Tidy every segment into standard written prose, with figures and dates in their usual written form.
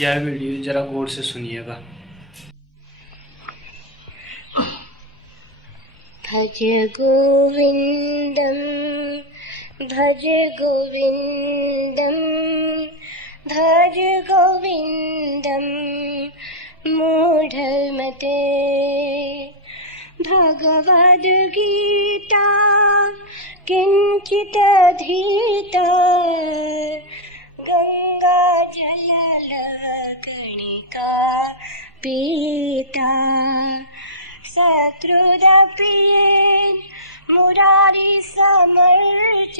यह वीडियो जरा गौर से सुनिएगा। भज गोविंदम भज गोविंदम भज गोविंदम मूढ़मते। भगवद गीता किंचित धीता गंगा जल गणिका पीता। शत्रुदप्रियेन मुरारी समर्च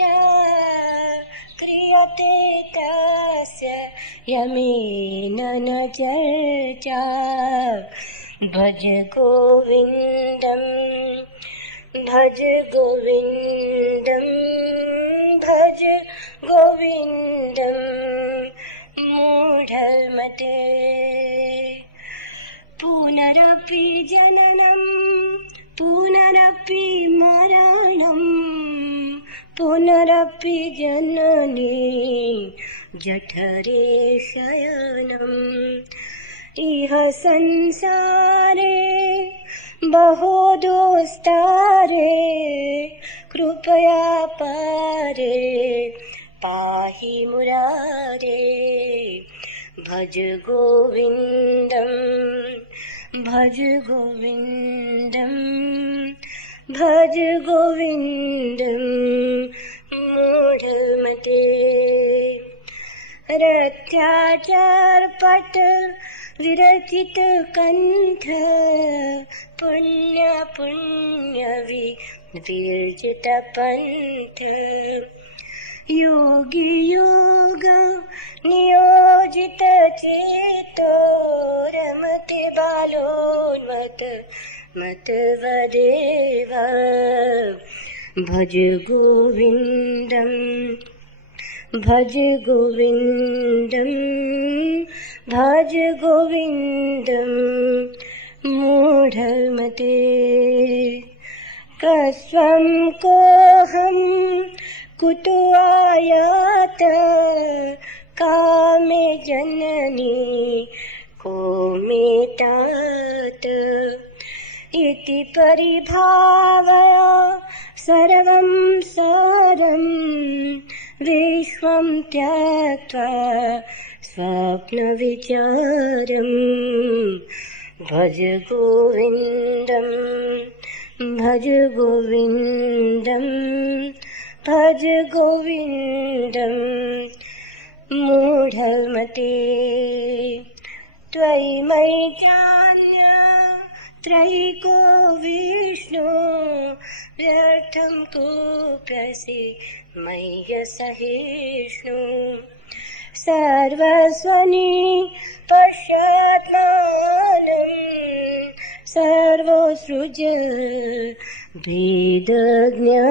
क्रियते तस्य यमेन न चर्चा। भज गोविंदम भज गोविंदम भज गोविंदम मूढ़मते। पुनरपि जननं पुनरपि मरणं पुनरपि जननी जठरे शयनम्। इह संसारे बहो दोस्तारे कृपया पारे पाहि मुरारे। भज गोविंदम भज गोविंदम भज गोविंदम मूढ़मते। रत्याचार पट विरचित कंठ पुण्य पुण्य विवर्जित पंथ। योगी योग नियोजित चेतो रमते बालोन्मत मत वदेव। भज गोविंदम भज गोविंदम भज गोविंदम मूढ़मते। कस्वं कोऽहं कुतो आयात कामे जननी को मे तात। इति परिभावय सर्वं सारं विश्वं त्यक्त्वा स्वप्नविचारम्। भज गोविंदम भज गोविंदम भज गोविंदम मूढ़मते। त्वयि मयि चान्य त्रयिको विष्णु व्यर्थं कुप्यसि मय्य सहिष्णु। सर्वस्वनि पश्चात्मानं सर्वसृज भेदज्ञानम्।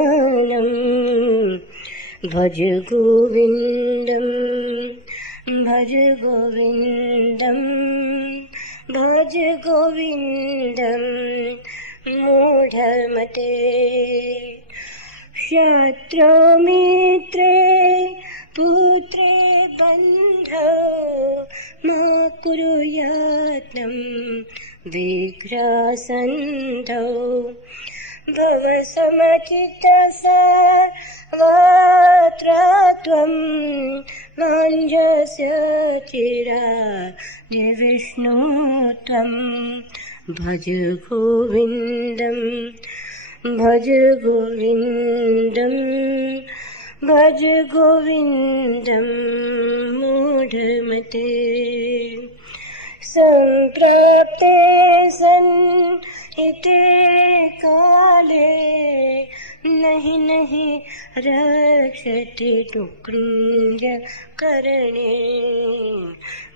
भज गोविंदम भज गोविंदम भज गोविंदम मूढ़मते। शत्रु मित्रे पुत्रे बन्धो मा कुर्यात्तं विग्रहसन्धौ। भव समचित्त सर्वत्र त्वं माञ्जस्य चिरादिविष्णु त्वं। भज गोविंदम भज गोविंदम भज गोविंदम मूढ़मते। संप्राप्ते सन् इते काले नहीं नहीं रक्षति दुःखं करणे।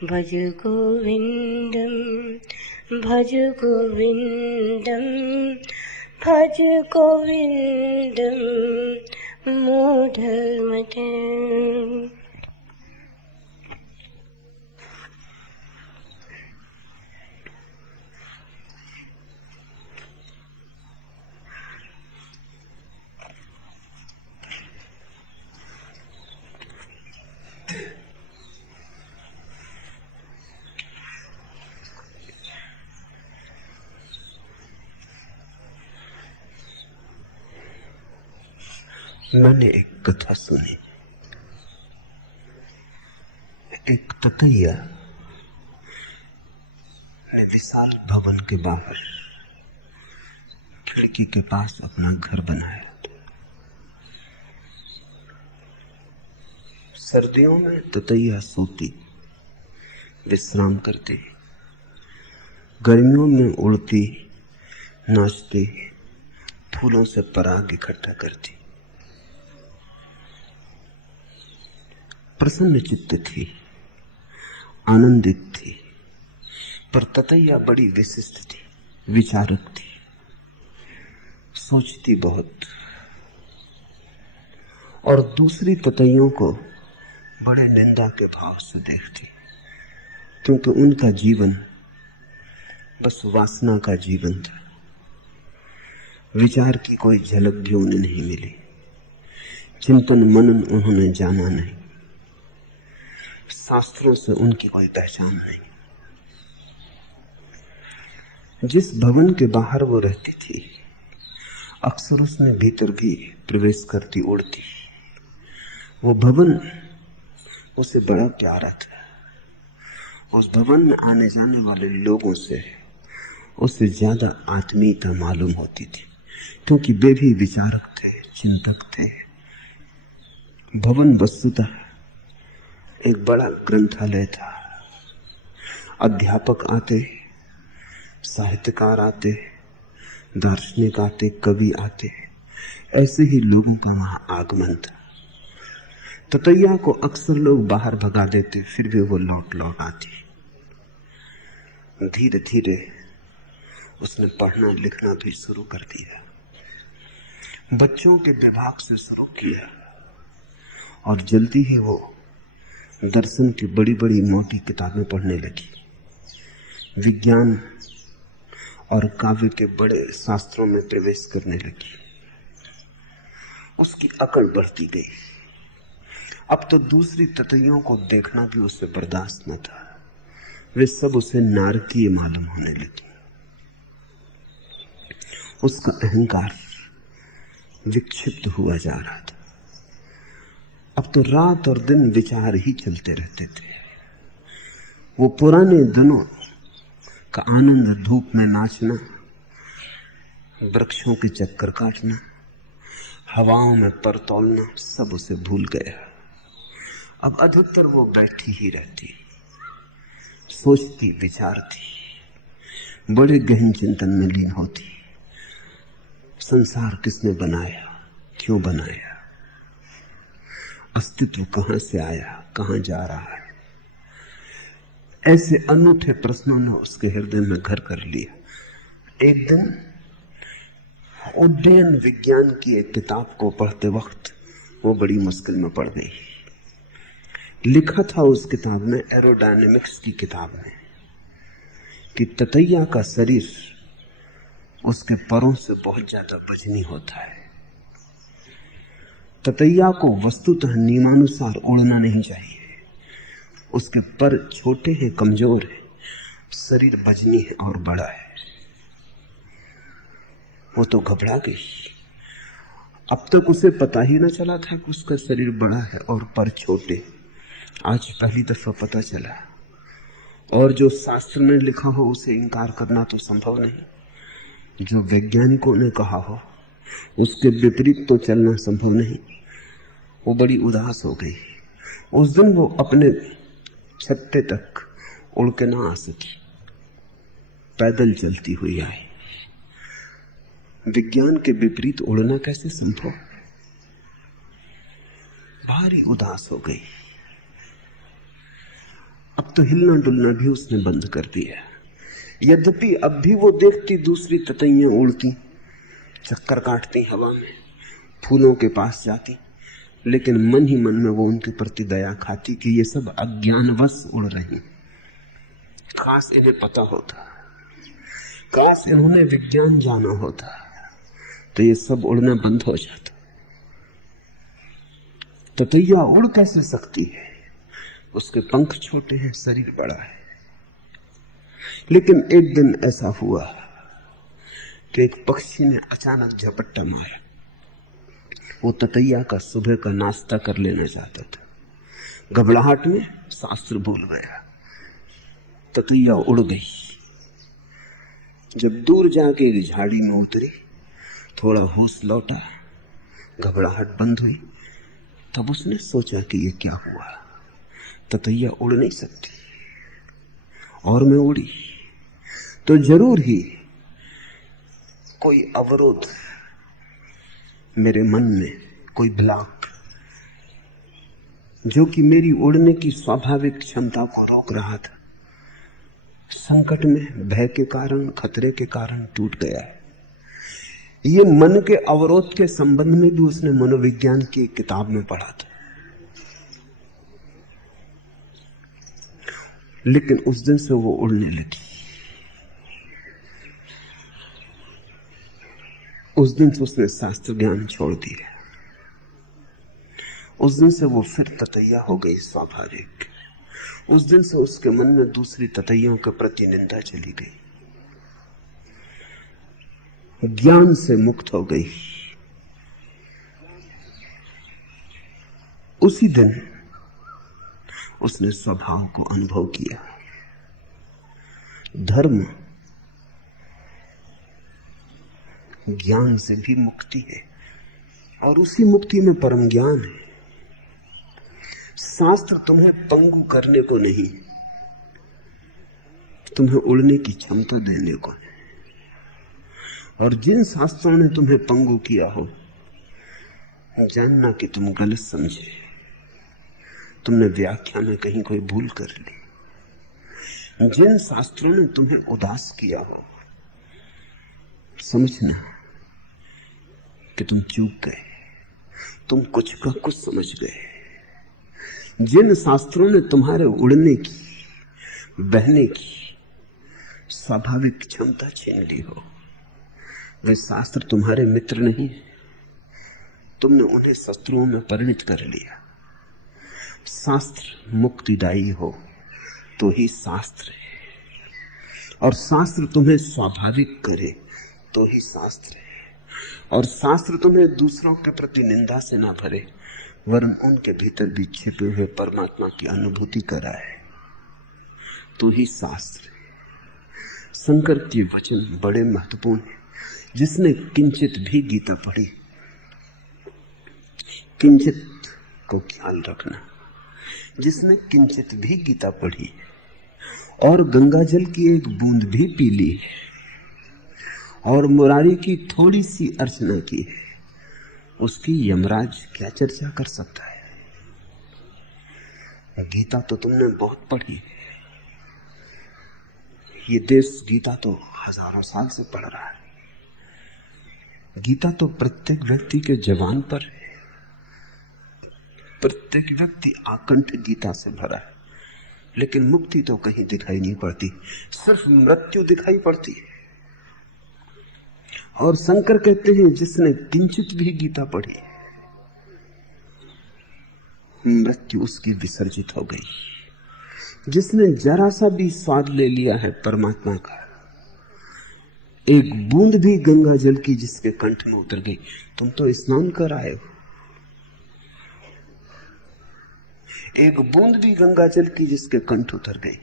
भज गोविंदम भज गोविंदम भज गोविंदम मूढ़मते। मैंने एक कथा सुनी। एक ततैया ने विशाल भवन के बाहर खिड़की के पास अपना घर बनाया। सर्दियों में ततैया सोती, विश्राम करती, गर्मियों में उड़ती, नाचती, फूलों से पराग इकट्ठा करती। प्रसन्न चित्त थी, आनंदित थी। पर ततैया बड़ी विशिष्ट थी, विचारक थी, सोचती बहुत, और दूसरी ततैयों को बड़े निंदा के भाव से देखती, क्योंकि उनका जीवन बस वासना का जीवन था। विचार की कोई झलक भी उन्हें नहीं मिली, चिंतन मनन उन्होंने जाना नहीं, शास्त्रों से उनकी कोई पहचान नहीं। जिस भवन के बाहर वो रहती थी, अक्सर उसमें भीतर भी प्रवेश करती, उड़ती। वो भवन उसे बड़ा प्यारा था। उस भवन में आने जाने वाले लोगों से उसे ज्यादा आत्मीयता मालूम होती थी, क्योंकि वे भी विचारक थे, चिंतक थे। भवन वस्तुतः एक बड़ा ग्रंथालय था। अध्यापक आते, साहित्यकार आते, दार्शनिक आते, कवि आते, ऐसे ही लोगों का वहां आगमन था। ततैया को अक्सर लोग बाहर भगा देते, फिर भी वो लौट लौट आती। धीरे धीरे उसने पढ़ना लिखना भी शुरू कर दिया। बच्चों के विभाग से शुरू किया और जल्दी ही वो दर्शन की बड़ी बड़ी मोटी किताबें पढ़ने लगी। विज्ञान और काव्य के बड़े शास्त्रों में प्रवेश करने लगी। उसकी अकड़ बढ़ती गई। अब तो दूसरी ततैयों को देखना भी उसे बर्दाश्त न था। वे सब उसे नारकीय मालूम होने लगी। उसका अहंकार विक्षिप्त हुआ जा रहा था। अब तो रात और दिन विचार ही चलते रहते थे। वो पुराने दिनों का आनंद, धूप में नाचना, वृक्षों के चक्कर काटना, हवाओं में पर तौलना, सब उसे भूल गया। अब अधिकतर वो बैठी ही रहती, सोचती, विचारती, बड़े गहन चिंतन में लीन होती। संसार किसने बनाया, क्यों बनाया, अस्तित्व कहां से आया, कहां जा रहा है, ऐसे अनूठे प्रश्नों ने उसके हृदय में घर कर लिया। एक दिन उड्डयन विज्ञान की एक किताब को पढ़ते वक्त वो बड़ी मुश्किल में पड़ गई। लिखा था उस किताब में, एरोडायनेमिक्स की किताब में, कि ततैया का शरीर उसके परों से बहुत ज्यादा वजनी होता है। ततैया को वस्तुतः नियमानुसार उड़ना नहीं चाहिए। उसके पर छोटे हैं, कमजोर है, शरीर वजनी है और बड़ा है। वो तो घबरा गई। अब तक उसे पता ही न चला था कि उसका शरीर बड़ा है और पर छोटे। आज पहली दफा पता चला। और जो शास्त्र में लिखा हो उसे इनकार करना तो संभव नहीं। जो वैज्ञानिकों ने कहा हो उसके विपरीत तो चलना संभव नहीं। वो बड़ी उदास हो गई। उस दिन वो अपने छत्ते तक उड़ के ना आ सकी, पैदल चलती हुई आई। विज्ञान के विपरीत उड़ना कैसे संभव? भारी उदास हो गई। अब तो हिलना डुलना भी उसने बंद कर दिया। यद्यपि अब भी वो देखती दूसरी ततैयां उड़ती, चक्कर काटती हवा में, फूलों के पास जाती, लेकिन मन ही मन में वो उनके प्रति दया खाती कि ये सब अज्ञानवश उड़ रही। काश इन्हें पता होता, काश इन्होंने विज्ञान जाना होता, तो ये सब उड़ना बंद हो जाता। ततैया उड़ कैसे सकती है? उसके पंख छोटे हैं, शरीर बड़ा है। लेकिन एक दिन ऐसा हुआ कि एक पक्षी ने अचानक झपट्टा मारा वो ततैया का सुबह का नाश्ता कर लेना चाहता था। घबराहट में शास्त्र भूल गया, ततैया उड़ गई। जब दूर जाके एक झाड़ी में उतरी, थोड़ा होश लौटा, घबराहट बंद हुई, तब उसने सोचा कि ये क्या हुआ, ततैया उड़ नहीं सकती और मैं उड़ी तो जरूर ही कोई अवरोध मेरे मन में, कोई ब्लॉक जो कि मेरी उड़ने की स्वाभाविक क्षमता को रोक रहा था, संकट में, भय के कारण, खतरे के कारण टूट गया है। ये मन के अवरोध के संबंध में भी उसने मनोविज्ञान की किताब में पढ़ा था। लेकिन उस दिन से वो उड़ने लगी। उस दिन से उसने शास्त्र ज्ञान छोड़ दिया। उस दिन से वो फिर ततैया हो गई स्वाभाविक। उस दिन से उसके मन में दूसरी ततैयों के प्रति निंदा चली गई, ज्ञान से मुक्त हो गई। उसी दिन उसने स्वभाव को अनुभव किया। धर्म ज्ञान से भी मुक्ति है और उसी मुक्ति में परम ज्ञान है। शास्त्र तुम्हें पंगु करने को नहीं, तुम्हें उड़ने की क्षमता देने को है। और जिन शास्त्रों ने तुम्हें पंगु किया हो, जानना कि तुम गलत समझे, तुमने व्याख्या में कहीं कोई भूल कर ली। जिन शास्त्रों ने तुम्हें उदास किया हो, समझना कि तुम चूक गए, तुम कुछ का कुछ समझ गए। जिन शास्त्रों ने तुम्हारे उड़ने की, बहने की स्वाभाविक क्षमता छीन ली हो, वे शास्त्र तुम्हारे मित्र नहीं, तुमने उन्हें शत्रुओं में परिणत कर लिया। शास्त्र मुक्तिदायी हो तो ही शास्त्र है, और शास्त्र तुम्हें स्वाभाविक करे तो ही शास्त्र है। और शास्त्र तुम्हें दूसरों के प्रति निंदा से ना भरे, वरन उनके भीतर भी छिपे हुए परमात्मा की अनुभूति कराए, तो ही शास्त्र है। शंकर के वचन बड़े महत्वपूर्ण हैं। जिसने किंचित भी गीता पढ़ी, किंचित को ख्याल रखना, जिसने किंचित भी गीता पढ़ी और गंगा जल की एक बूंद भी पी ली और मुरारी की थोड़ी सी अर्चना की, उसकी यमराज क्या चर्चा कर सकता है। गीता तो तुमने बहुत पढ़ी, ये देश गीता तो हजारों साल से पढ़ रहा है। गीता तो प्रत्येक व्यक्ति के जवान पर है, प्रत्येक व्यक्ति आकंठ गीता से भरा है। लेकिन मुक्ति तो कहीं दिखाई नहीं पड़ती, सिर्फ मृत्यु दिखाई पड़ती है। और शंकर कहते हैं जिसने किंचित भी गीता पढ़ी, मृत्यु उसकी विसर्जित हो गई। जिसने जरा सा भी स्वाद ले लिया है परमात्मा का, एक बूंद भी गंगा जल की जिसके कंठ में उतर गई, तुम तो स्नान कर आए हो, एक बूंद भी गंगा जल की जिसके कंठ उतर गई,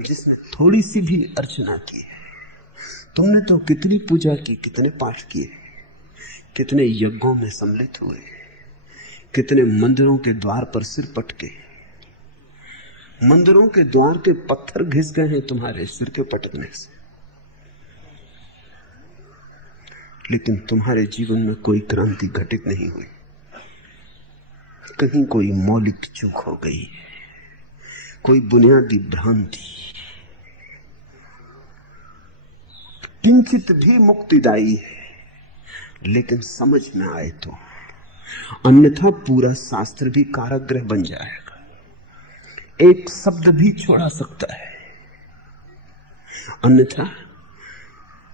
जिसने थोड़ी सी भी अर्चना की, तुमने तो कितनी पूजा की, कितने पाठ किए, कितने यज्ञों में सम्मिलित हुए, कितने मंदिरों के द्वार पर सिर पटके, मंदिरों के द्वार के पत्थर घिस गए हैं तुम्हारे सिर के पटकने से, लेकिन तुम्हारे जीवन में कोई क्रांति घटित नहीं हुई। कहीं कोई मौलिक चूक हो गई, कोई बुनियादी भ्रांति। किंचित भी मुक्तिदायी है, लेकिन समझ में आए तो, अन्यथा पूरा शास्त्र भी कारागृह बन जाएगा। एक शब्द भी छोड़ा सकता है, अन्यथा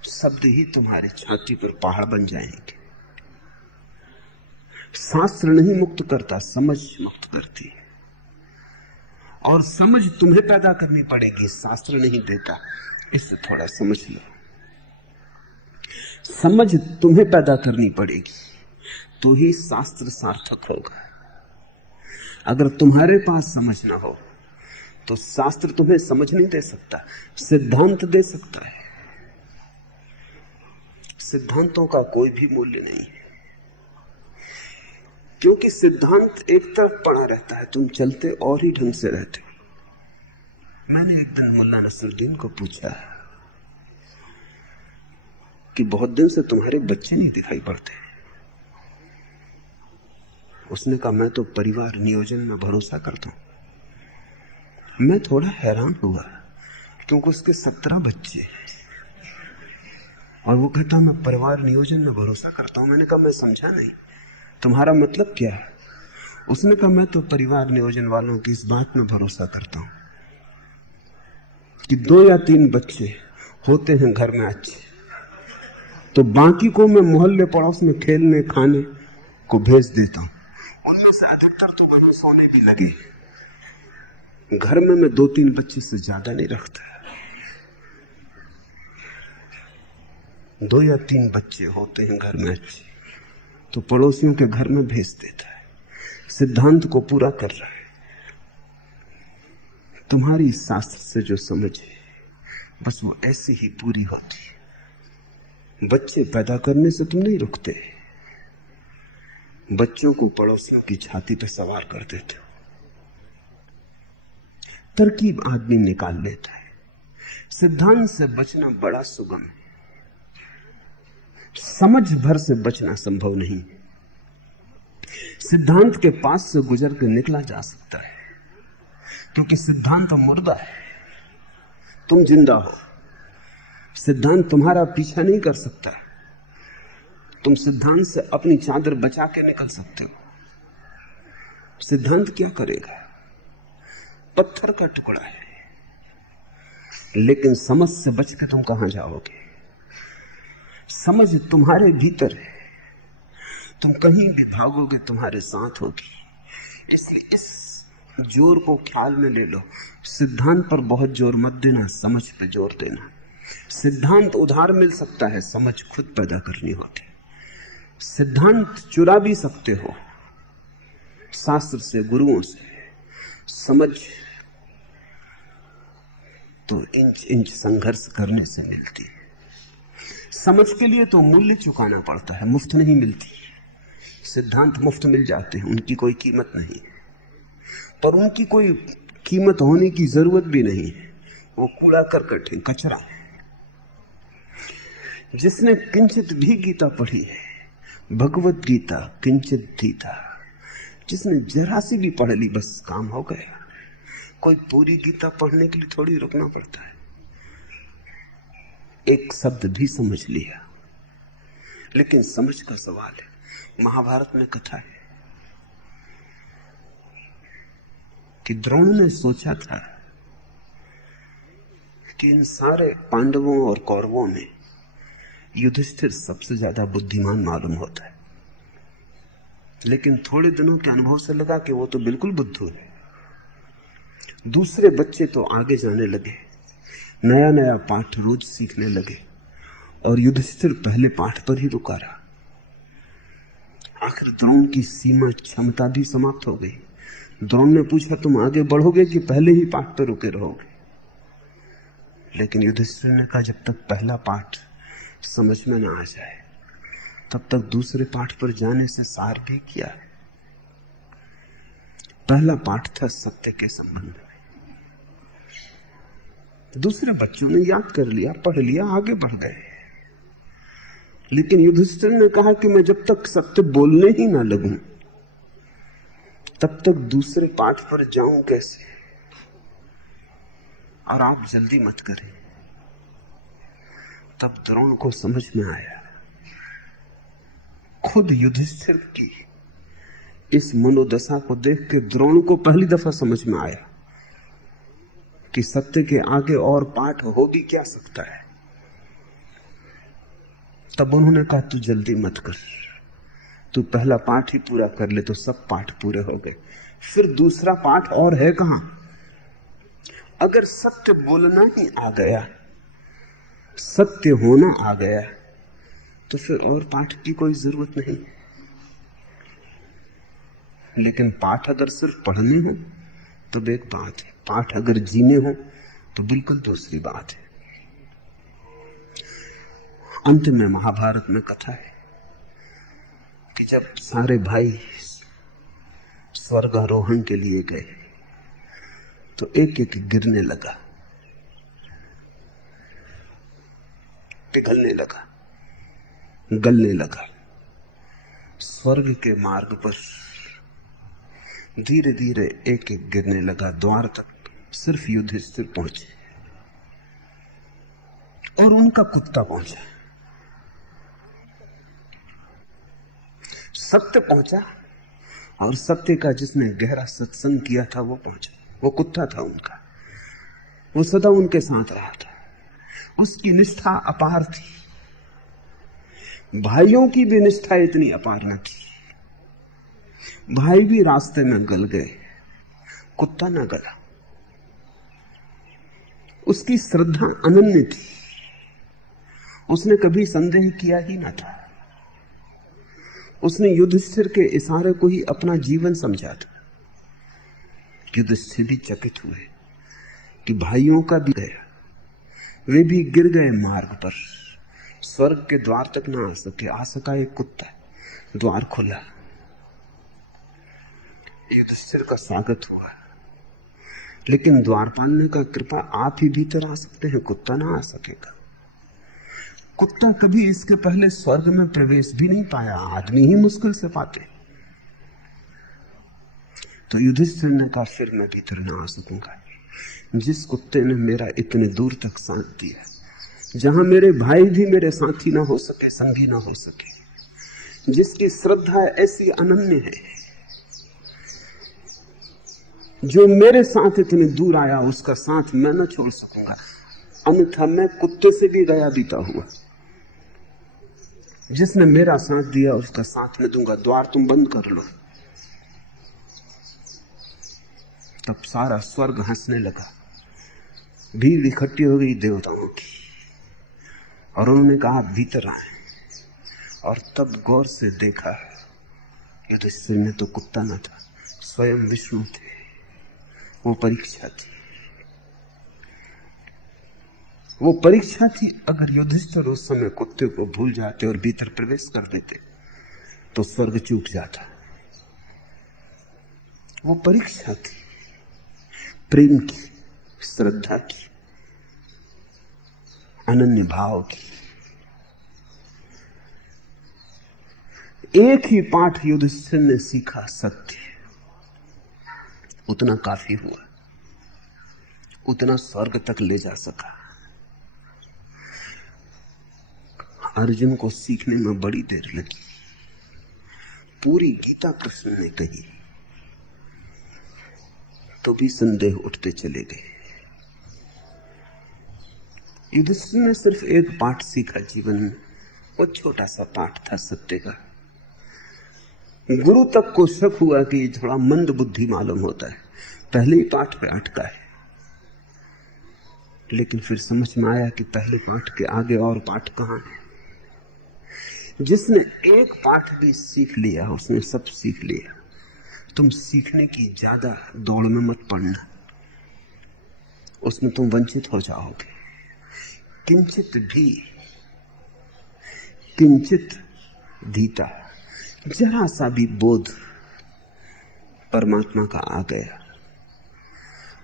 शब्द ही तुम्हारे छाती पर पहाड़ बन जाएंगे। शास्त्र नहीं मुक्त करता, समझ मुक्त करती है। और समझ तुम्हें पैदा करनी पड़ेगी, शास्त्र नहीं देता। इससे थोड़ा समझ लो। समझ तुम्हें पैदा करनी पड़ेगी, तो ही शास्त्र सार्थक होगा। अगर तुम्हारे पास समझ ना हो तो शास्त्र तुम्हें समझ नहीं दे सकता, सिद्धांत दे सकता है। सिद्धांतों का कोई भी मूल्य नहीं है, क्योंकि सिद्धांत एक तरफ पड़ा रहता है, तुम चलते और ही ढंग से रहते हो। मैंने एक दिन मुल्ला नसरुद्दीन को पूछा कि बहुत दिन से तुम्हारे बच्चे नहीं दिखाई पड़ते। उसने कहा मैं तो परिवार नियोजन में भरोसा करता हूं। मैं थोड़ा हैरान हुआ क्योंकि उसके 17 बच्चे हैं और वो कहता मैं परिवार नियोजन में भरोसा करता हूं। मैंने कहा मैं समझा नहीं, तुम्हारा मतलब क्या है? उसने कहा मैं तो परिवार नियोजन वालों की इस बात में भरोसा करता हूं कि 2 या 3 बच्चे होते हैं घर में अच्छे, तो बाकी को मैं मोहल्ले पड़ोस में खेलने खाने को भेज देता हूं। उनमें से अधिकतर तो वहीं सोने भी लगे। घर में मैं 2-3 बच्चे से ज्यादा नहीं रखता। 2 या 3 बच्चे होते हैं घर में अच्छे, तो पड़ोसियों के घर में भेज देता है। सिद्धांत को पूरा कर रहा है। तुम्हारी शास्त्र से जो समझ है बस वो ऐसी ही पूरी होती है। बच्चे पैदा करने से तुम नहीं रुकते, बच्चों को पड़ोसियों की छाती पे सवार कर देते हो। तरकीब आदमी निकाल लेता है। सिद्धांत से बचना बड़ा सुगम है, समझ भर से बचना संभव नहीं। सिद्धांत के पास से गुजर के निकला जा सकता है, क्योंकि सिद्धांत मुर्दा है, तुम जिंदा हो। सिद्धांत तुम्हारा पीछा नहीं कर सकता। तुम सिद्धांत से अपनी चादर बचा के निकल सकते हो। सिद्धांत क्या करेगा? पत्थर का टुकड़ा है, लेकिन समझ से बच के तुम कहां जाओगे? समझ तुम्हारे भीतर है, तुम कहीं भी भागोगे तुम्हारे साथ होगी। इसलिए इस जोर को ख्याल में ले लो। सिद्धांत पर बहुत जोर मत देना, समझ पे जोर देना। सिद्धांत उधार मिल सकता है, समझ खुद पैदा करनी होती। सिद्धांत चुरा भी सकते हो शास्त्र से, गुरुओं से। समझ तो इंच इंच संघर्ष करने से मिलती है। समझ के लिए तो मूल्य चुकाना पड़ता है, मुफ्त नहीं मिलती। सिद्धांत मुफ्त मिल जाते हैं, उनकी कोई कीमत नहीं, पर उनकी कोई कीमत होने की जरूरत भी नहीं है। वो कूड़ा करकट है, कचरा है। जिसने किंचित भी गीता पढ़ी है, भगवत गीता किंचित गीता, जिसने जरा सी भी पढ़ ली बस काम हो गया। कोई पूरी गीता पढ़ने के लिए थोड़ी रुकना पड़ता है। एक शब्द भी समझ लिया, लेकिन समझ का सवाल है। महाभारत में कथा है कि द्रोण ने सोचा था कि इन सारे पांडवों और कौरवों में युधिष्ठिर सबसे ज्यादा बुद्धिमान मालूम होता है, लेकिन थोड़े दिनों के अनुभव से लगा कि वो तो बिल्कुल बुद्धू है। दूसरे बच्चे तो आगे जाने लगे, नया नया पाठ रोज सीखने लगे, और युधिष्ठिर पहले पाठ पर ही रुका रहा। आखिर द्रोण की सीमा क्षमता भी समाप्त हो गई। द्रोण ने पूछा तुम आगे बढ़ोगे कि पहले ही पाठ पर रुके रहोगे? लेकिन युधिष्ठिर ने कहा जब तक पहला पाठ समझ में ना आ जाए तब तक दूसरे पाठ पर जाने से सार भी किया। पहला पाठ था सत्य के संबंध में। दूसरे बच्चों ने याद कर लिया, पढ़ लिया, आगे बढ़ गए। लेकिन युधिष्ठिर ने कहा कि मैं जब तक सत्य बोलने ही ना लगूं तब तक दूसरे पाठ पर जाऊं कैसे? और आप जल्दी मत करें। तब द्रोण को समझ में आया, खुद युधिष्ठिर की इस मनोदशा को देख के द्रोण को पहली दफा समझ में आया कि सत्य के आगे और पाठ हो भी क्या सकता है। तब उन्होंने कहा तू जल्दी मत कर, तू पहला पाठ ही पूरा कर ले तो सब पाठ पूरे हो गए। फिर दूसरा पाठ और है कहां? अगर सत्य बोलना ही आ गया, सत्य होना आ गया, तो फिर और पाठ की कोई जरूरत नहीं। लेकिन पाठ अगर सिर्फ पढ़ने हो तो एक बात है, पाठ अगर जीने हो तो बिल्कुल दूसरी बात है। अंत में महाभारत में कथा है कि जब सारे भाई स्वर्गारोहण के लिए गए तो एक एक गिरने लगा, पिघलने लगा, गलने लगा। स्वर्ग के मार्ग पर धीरे धीरे एक एक गिरने लगा। द्वार तक सिर्फ युधिष्ठिर पहुंचे और उनका कुत्ता पहुंचा। सत्य पहुंचा और सत्य का जिसने गहरा सत्संग किया था वो पहुंचा। वो कुत्ता था उनका, वो सदा उनके साथ रहा था। उसकी निष्ठा अपार थी। भाइयों की भी निष्ठा इतनी अपार न थी। भाई भी रास्ते में गल गए, कुत्ता न गला। उसकी श्रद्धा अनन्य थी। उसने कभी संदेह किया ही ना था। उसने युधिष्ठिर के इशारे को ही अपना जीवन समझा था। युधिष्ठिर भी चकित हुए कि भाइयों का भी गया, वे भी गिर गए मार्ग पर, स्वर्ग के द्वार तक ना आ सके। आ सका एक कुत्ता, द्वार खुला, युधिष्ठिर का स्वागत हुआ। लेकिन द्वारपाल ने कहा, कृपा आप ही भीतर आ सकते हैं, कुत्ता ना आ सकेगा। कुत्ता कभी इसके पहले स्वर्ग में प्रवेश भी नहीं पाया, आदमी ही मुश्किल से पाते। तो युधिष्ठिर ने कहा, फिर मैं भीतर ना आ सकूंगा। जिस कुत्ते ने मेरा इतने दूर तक साथ दिया, जहां मेरे भाई भी मेरे साथी ना हो सके, संगी ना हो सके, जिसकी श्रद्धा ऐसी अनन्य है, जो मेरे साथ इतने दूर आया, उसका साथ मैं न छोड़ सकूंगा। अन्यथा मैं कुत्ते से भी गया बीता हुआ। जिसने मेरा साथ दिया उसका साथ मैं दूंगा। द्वार तुम बंद कर लो। तब सारा स्वर्ग हंसने लगा। भीड़ इकट्ठी हो गई देवताओं की और उन्होंने कहा, भीतर आए। और तब गौर से देखा, युधिष्ठिर ने तो कुत्ता न था, स्वयं विष्णु थे। वो परीक्षा थी, वो परीक्षा थी। अगर युधिष्ठिर उस समय कुत्ते को भूल जाते और भीतर प्रवेश कर देते तो स्वर्ग चूक जाता। वो परीक्षा थी, प्रेम की, श्रद्धा की, अनन्य भाव की। एक ही पाठ युधिष्ठिर ने सीखा, सत्य। उतना काफी हुआ, उतना स्वर्ग तक ले जा सका। अर्जुन को सीखने में बड़ी देर लगी। पूरी गीता कृष्ण ने कही तो भी संदेह उठते चले गए। युधिष्ठिर ने सिर्फ एक पाठ सीखा जीवन में, वो छोटा सा पाठ था सत्य का। गुरु तक को शक हुआ कि ये थोड़ा मंद बुद्धि मालूम होता है, पहले ही पाठ पे अटका है। लेकिन फिर समझ में आया कि पहले पाठ के आगे और पाठ कहां है। जिसने एक पाठ भी सीख लिया उसने सब सीख लिया। तुम सीखने की ज्यादा दौड़ में मत पड़ना, उसमें तुम वंचित हो जाओगे। किंचित धीता, जरा सा भी बोध परमात्मा का आ गया,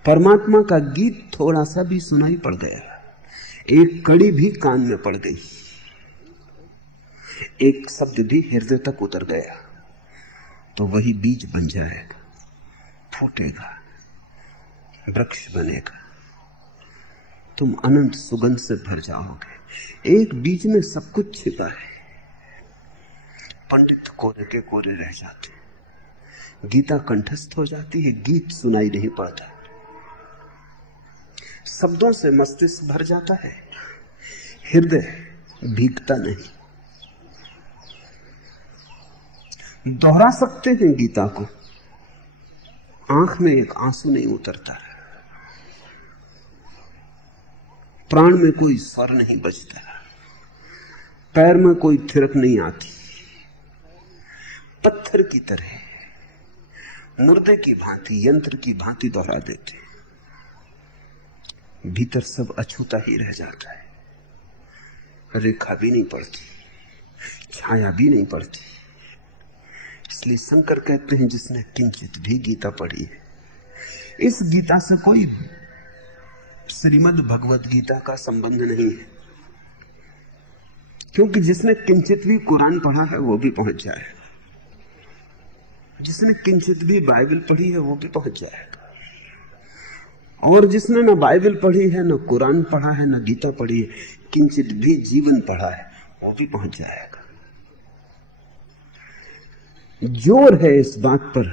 परमात्मा का गीत थोड़ा सा भी सुनाई पड़ गया, एक कड़ी भी कान में पड़ गई, एक शब्द भी हृदय तक उतर गया, तो वही बीज बन जाएगा, फूटेगा, वृक्ष बनेगा। तुम अनंत सुगंध से भर जाओगे। एक बीज में सब कुछ छिपा है। पंडित कोरे के कोरे रह जाते, गीता कंठस्थ हो जाती है, गीत सुनाई नहीं पड़ता। शब्दों से मस्तिष्क भर जाता है, हृदय भीगता नहीं। दोहरा सकते हैं गीता को, आंख में एक आंसू नहीं उतरता, प्राण में कोई स्वर नहीं बजता, पैर में कोई थिरक नहीं आती, पत्थर की तरह मुर्दे की भांति, यंत्र की भांति दोहरा देते। भीतर सब अछूता ही रह जाता है, रेखा भी नहीं पड़ती, छाया भी नहीं पड़ती। इसलिए शंकर कहते हैं जिसने किंचित भी गीता पढ़ी है, इस गीता से कोई श्रीमद् भगवत गीता का संबंध नहीं है, क्योंकि जिसने किंचित भी कुरान पढ़ा है वो भी पहुंच जाएगा, जिसने किंचित भी बाइबल पढ़ी है वो भी पहुंच जाएगा, और जिसने न बाइबल पढ़ी है, न कुरान पढ़ा है, न गीता पढ़ी है, किंचित भी जीवन पढ़ा है, वो भी पहुंच जाएगा। जोर है इस बात पर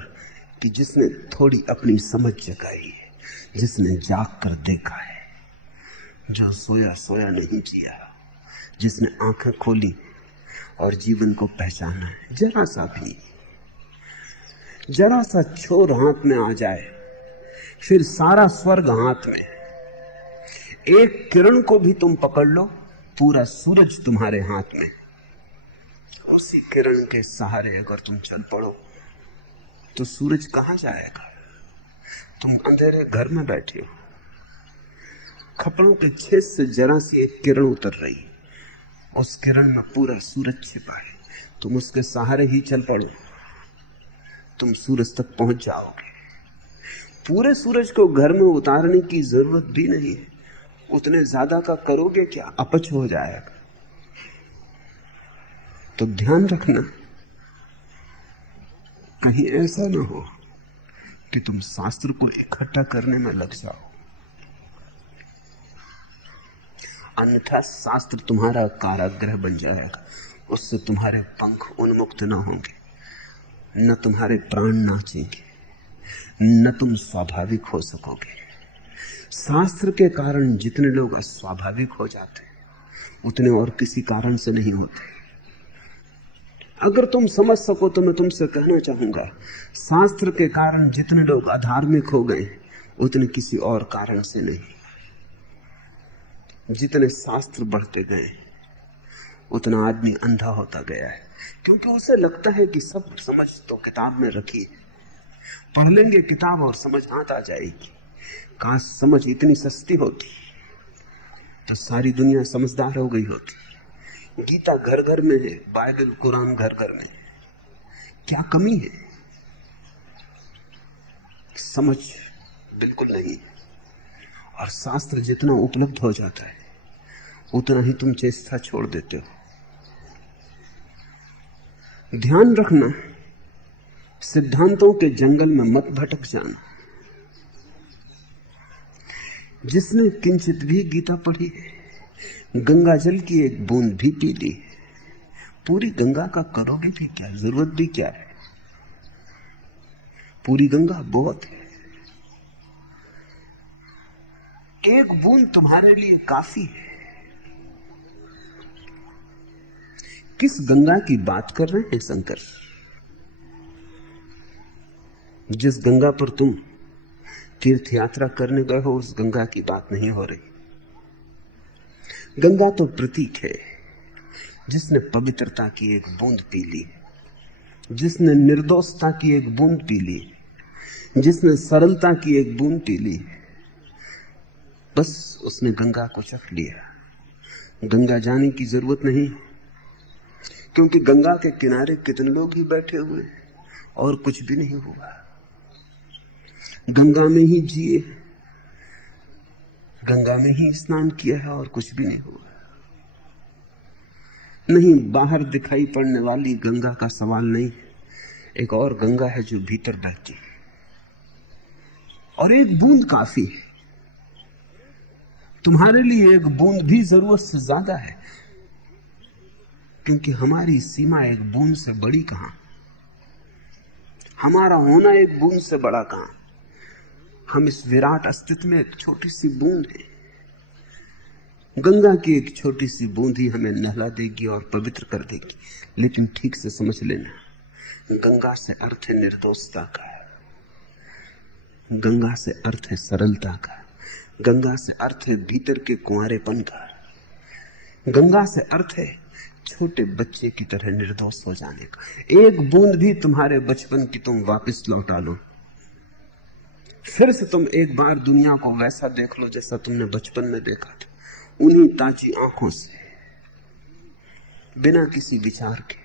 कि जिसने थोड़ी अपनी समझ जगाई है, जिसने जाग कर देखा है, जो सोया सोया नहीं जिया, जिसने आंखें खोली और जीवन को पहचाना है। जरा सा भी, जरा सा छोर हाथ में आ जाए, फिर सारा स्वर्ग हाथ में। एक किरण को भी तुम पकड़ लो, पूरा सूरज तुम्हारे हाथ में। उसी किरण के सहारे अगर तुम चल पड़ो तो सूरज कहां जाएगा? तुम अंधेरे घर में बैठे हो, खपड़ों के छेद से जरा सी एक किरण उतर रही, उस किरण में पूरा सूरज छिपा है। तुम उसके सहारे ही चल पड़ो, तुम सूरज तक पहुंच जाओगे। पूरे सूरज को घर में उतारने की जरूरत भी नहीं है, उतने ज्यादा का करोगे क्या, अपच हो जाएगा। तो ध्यान रखना, कहीं ऐसा ना हो कि तुम शास्त्र को इकट्ठा करने में लग जाओ, अन्यथा शास्त्र तुम्हारा कारागृह बन जाएगा। उससे तुम्हारे पंख उन्मुक्त न होंगे, न तुम्हारे प्राण नाचेंगे, न तुम स्वाभाविक हो सकोगे। शास्त्र के कारण जितने लोग अस्वाभाविक हो जाते हैं उतने और किसी कारण से नहीं होते। अगर तुम समझ सको तो मैं तुमसे कहना चाहूंगा, शास्त्र के कारण जितने लोग अधार्मिक हो गए उतने किसी और कारण से नहीं। जितने शास्त्र बढ़ते गए उतना आदमी अंधा होता गया है, क्योंकि उसे लगता है कि सब समझ तो किताब में रखी है, पढ़ लेंगे किताब और समझ हाथ आ जाएगी। काश समझ इतनी सस्ती होती तो सारी दुनिया समझदार हो गई होती। गीता घर घर में है, बाइबल कुरान घर घर में है, क्या कमी है? समझ बिल्कुल नहीं। और शास्त्र जितना उपलब्ध हो जाता है उतना ही तुम चेष्टा छोड़ देते हो। ध्यान रखना, सिद्धांतों के जंगल में मत भटक जाना। जिसने किंचित भी गीता पढ़ी है, गंगा जल की एक बूंद भी पी ली, पूरी गंगा का करोगे भी क्या, जरूरत भी क्या है? पूरी गंगा बहुत है, एक बूंद तुम्हारे लिए काफी है। किस गंगा की बात कर रहे हैं शंकर? जिस गंगा पर तुम तीर्थ यात्रा करने गए हो उस गंगा की बात नहीं हो रही। गंगा तो प्रतीक है। जिसने पवित्रता की एक बूंद पी ली, जिसने निर्दोषता की एक बूंद पी ली, जिसने सरलता की एक बूंद पी ली, बस उसने गंगा को चख लिया। गंगा जाने की जरूरत नहीं, क्योंकि गंगा के किनारे कितने लोग ही बैठे हुए और कुछ भी नहीं हुआ। गंगा में ही जिए, गंगा में ही स्नान किया है और कुछ भी नहीं हुआ। नहीं, बाहर दिखाई पड़ने वाली गंगा का सवाल नहीं, एक और गंगा है जो भीतर बहती है, और एक बूंद काफी है। तुम्हारे लिए एक बूंद भी जरूरत से ज्यादा है, क्योंकि हमारी सीमा एक बूंद से बड़ी कहां, हमारा होना एक बूंद से बड़ा कहां। हम इस विराट अस्तित्व में एक छोटी सी बूंद है। गंगा की एक छोटी सी बूंद ही हमें नहला देगी और पवित्र कर देगी। लेकिन ठीक से समझ लेना, गंगा से अर्थ है निर्दोषता का, गंगा से अर्थ है सरलता का, गंगा से अर्थ है भीतर के कुंवारेपन का, गंगा से अर्थ है छोटे बच्चे की तरह निर्दोष हो जाने का। एक बूंद भी तुम्हारे बचपन की तुम वापस लौटा लो, फिर से तुम एक बार दुनिया को वैसा देख लो जैसा तुमने बचपन में देखा था, उन्हीं ताजी आंखों से, बिना किसी विचार के,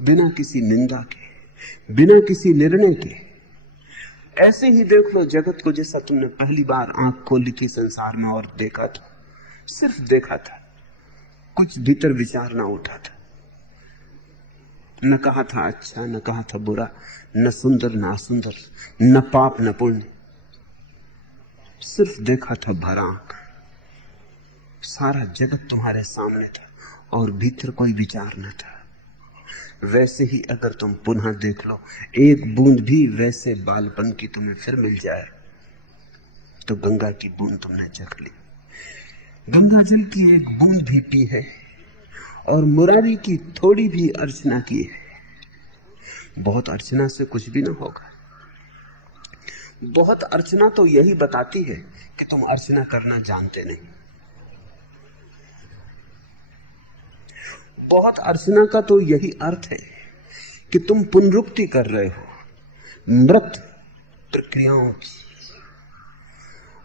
बिना किसी निंदा के, बिना किसी निर्णय के। ऐसे ही देख लो जगत को जैसा तुमने पहली बार आंख खोली थी संसार में और देखा था, सिर्फ देखा था, कुछ भीतर विचार ना उठा था, न कहा था अच्छा, न कहा था बुरा, न सुंदर न असुंदर, न पाप न पुण्य, सिर्फ देखा था भरा आंख। सारा जगत तुम्हारे सामने था और भीतर कोई विचार न था। वैसे ही अगर तुम पुनः देख लो, एक बूंद भी वैसे बालपन की तुम्हें फिर मिल जाए, तो गंगा की बूंद तुमने चख ली। गंगा जल की एक बूंद भी पी है और मुरारी की थोड़ी भी अर्चना की है। बहुत अर्चना से कुछ भी ना होगा। बहुत अर्चना तो यही बताती है कि तुम अर्चना करना जानते नहीं। बहुत अर्चना का तो यही अर्थ है कि तुम पुनरुक्ति कर रहे हो मृत प्रक्रियाओं की।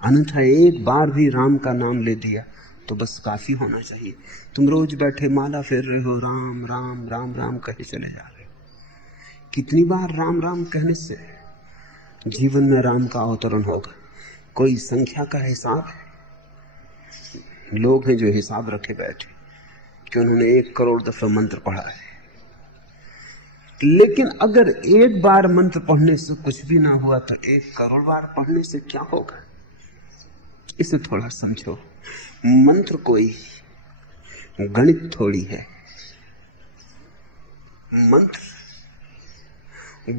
अन्यथा एक बार भी राम का नाम ले दिया तो बस काफी होना चाहिए। तुम रोज बैठे माला फेर रहे हो, राम राम राम राम कहे चले जा रहे हो। कितनी बार राम राम कहने से जीवन में राम का अवतरण होगा? कोई संख्या का हिसाब है? लोग हैं जो हिसाब रखे बैठे कि उन्होंने 1 करोड़ दफा मंत्र पढ़ा है। लेकिन अगर एक बार मंत्र पढ़ने से कुछ भी ना हुआ तो 1 करोड़ बार पढ़ने से क्या होगा? इसे थोड़ा समझो। मंत्र कोई गणित थोड़ी है, मंत्र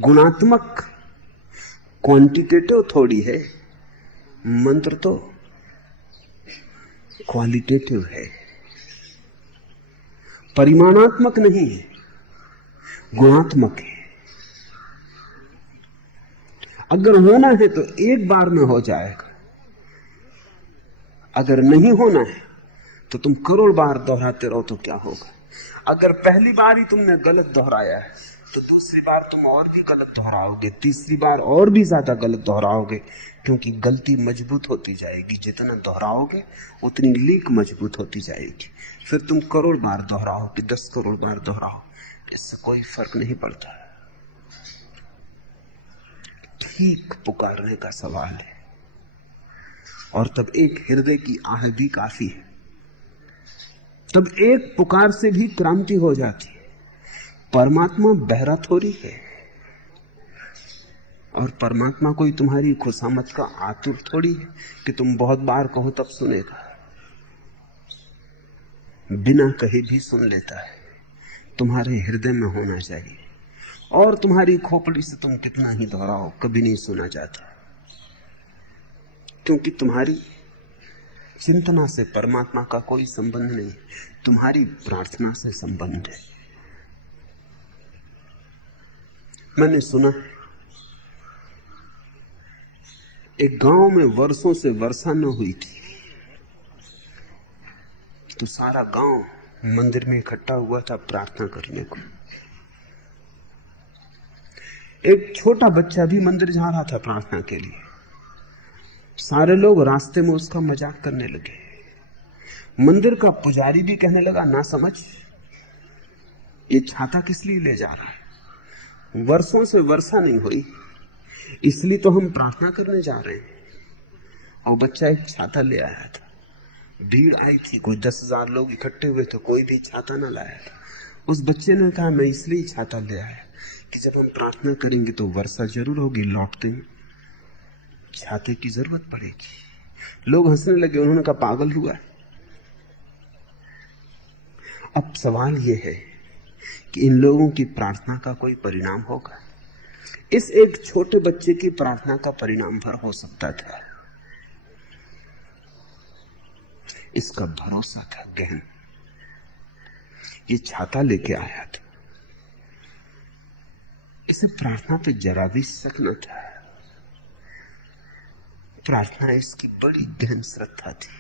गुणात्मक क्वांटिटेटिव थोड़ी है, मंत्र तो क्वालिटेटिव है, परिमाणात्मक नहीं है, गुणात्मक है। अगर होना है तो एक बार में हो जाएगा, अगर नहीं होना है तो तुम करोड़ बार दोहराते रहो तो क्या होगा? अगर पहली बार ही तुमने गलत दोहराया है तो दूसरी बार तुम और भी गलत दोहराओगे, तीसरी बार और भी ज्यादा गलत दोहराओगे, क्योंकि गलती मजबूत होती जाएगी। जितना दोहराओगे उतनी लीक मजबूत होती जाएगी। फिर तुम करोड़ बार दोहराओ कि 10 करोड़ बार दोहराओ, इससे कोई फर्क नहीं पड़ता। ठीक पुकारने का सवाल है, और तब एक हृदय की आह भी काफी है। तब एक पुकार से भी क्रांति हो जाती है। परमात्मा बहरा थोड़ी है, और परमात्मा कोई तुम्हारी खुशामद का आतुर थोड़ी है कि तुम बहुत बार कहो तब सुनेगा। बिना कहे भी सुन लेता है। तुम्हारे हृदय में होना चाहिए, और तुम्हारी खोपड़ी से तुम कितना ही दोहराओ कभी नहीं सुना जाता, क्योंकि तुम्हारी चिंतना से परमात्मा का कोई संबंध नहीं, तुम्हारी प्रार्थना से संबंध है। मैंने सुना एक गांव में वर्षों से वर्षा न हुई थी, तो सारा गांव मंदिर में इकट्ठा हुआ था प्रार्थना करने को। एक छोटा बच्चा भी मंदिर जा रहा था प्रार्थना के लिए। सारे लोग रास्ते में उसका मजाक करने लगे। मंदिर का पुजारी भी कहने लगा, ना समझ, ये छाता किस लिए ले जा रहा है? वर्षों से वर्षा नहीं हुई, इसलिए तो हम प्रार्थना करने जा रहे हैं। और बच्चा एक छाता ले आया था। भीड़ आई थी, कोई 10,000 लोग इकट्ठे हुए थे, कोई भी छाता ना लाया था। उस बच्चे ने कहा, मैं इसलिए छाता ले आया कि जब हम प्रार्थना करेंगे तो वर्षा जरूर होगी, लौटते ही छाते की जरूरत पड़ेगी। लोग हंसने लगे। उन्होंने कहा, पागल हुआ। अब सवाल यह है कि इन लोगों की प्रार्थना का कोई परिणाम होगा? इस एक छोटे बच्चे की प्रार्थना का परिणाम भर हो सकता था। इसका भरोसा था गहन। ये छाता लेके आया था, इसे प्रार्थना पे जरा भी शक न था। प्रार्थना इसकी बड़ी गहन श्रद्धा थी।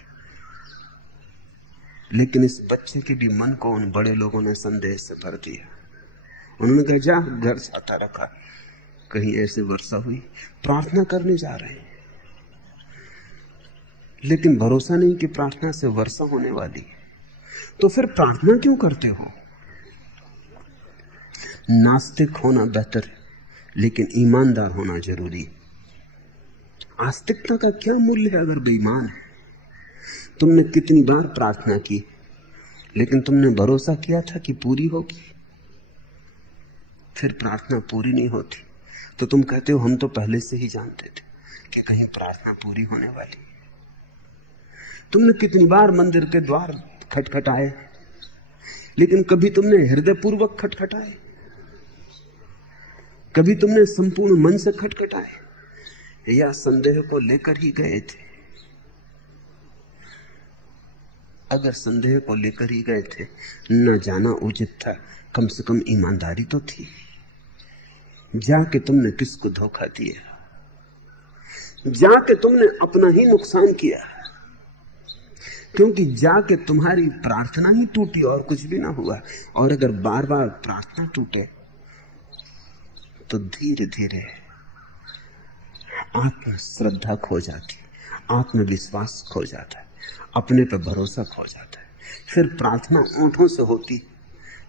लेकिन इस बच्चे के भी मन को उन बड़े लोगों ने संदेह से भर दिया। उन्होंने कहा जा घर छाता रखा, कहीं ऐसे वर्षा हुई, प्रार्थना करने जा रहे हैं। लेकिन भरोसा नहीं कि प्रार्थना से वर्षा होने वाली है। तो फिर प्रार्थना क्यों करते हो? नास्तिक होना बेहतर है, लेकिन ईमानदार होना जरूरी है। आस्तिकता का क्या मूल्य है अगर बेईमान है? तुमने कितनी बार प्रार्थना की, लेकिन तुमने भरोसा किया था कि पूरी होगी, फिर प्रार्थना पूरी नहीं होती तो तुम कहते हो हम तो पहले से ही जानते थे कि कहीं प्रार्थना पूरी होने वाली। तुमने कितनी बार मंदिर के द्वार खटखटाए, लेकिन कभी तुमने हृदयपूर्वक खटखटाए? कभी तुमने संपूर्ण मन से खटखटाए, या संदेह को लेकर ही गए थे? अगर संदेह को लेकर ही गए थे, न जाना उचित था, कम से कम ईमानदारी तो थी। जाके तुमने किसको धोखा दिया? जाके तुमने अपना ही नुकसान किया, क्योंकि जाके तुम्हारी प्रार्थना ही टूटी और कुछ भी ना हुआ। और अगर बार बार प्रार्थना टूटे तो धीरे धीरे आत्म श्रद्धा खो जाती, आत्मविश्वास खो जाता है, अपने पर भरोसा खो जाता है। फिर प्रार्थना ओंठों से होती,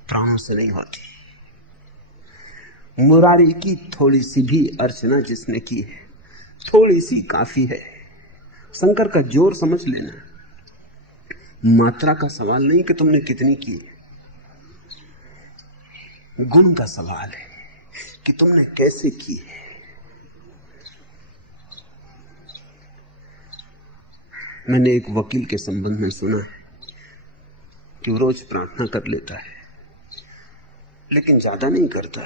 प्राणों से नहीं होती। मुरारी की थोड़ी सी भी अर्चना जिसने की है, थोड़ी सी काफी है। शंकर का जोर समझ लेना, मात्रा का सवाल नहीं कि तुमने कितनी की, गुण का सवाल है कि तुमने कैसे की है। मैंने एक वकील के संबंध में सुना है कि वो रोज प्रार्थना कर लेता है, लेकिन ज्यादा नहीं करता।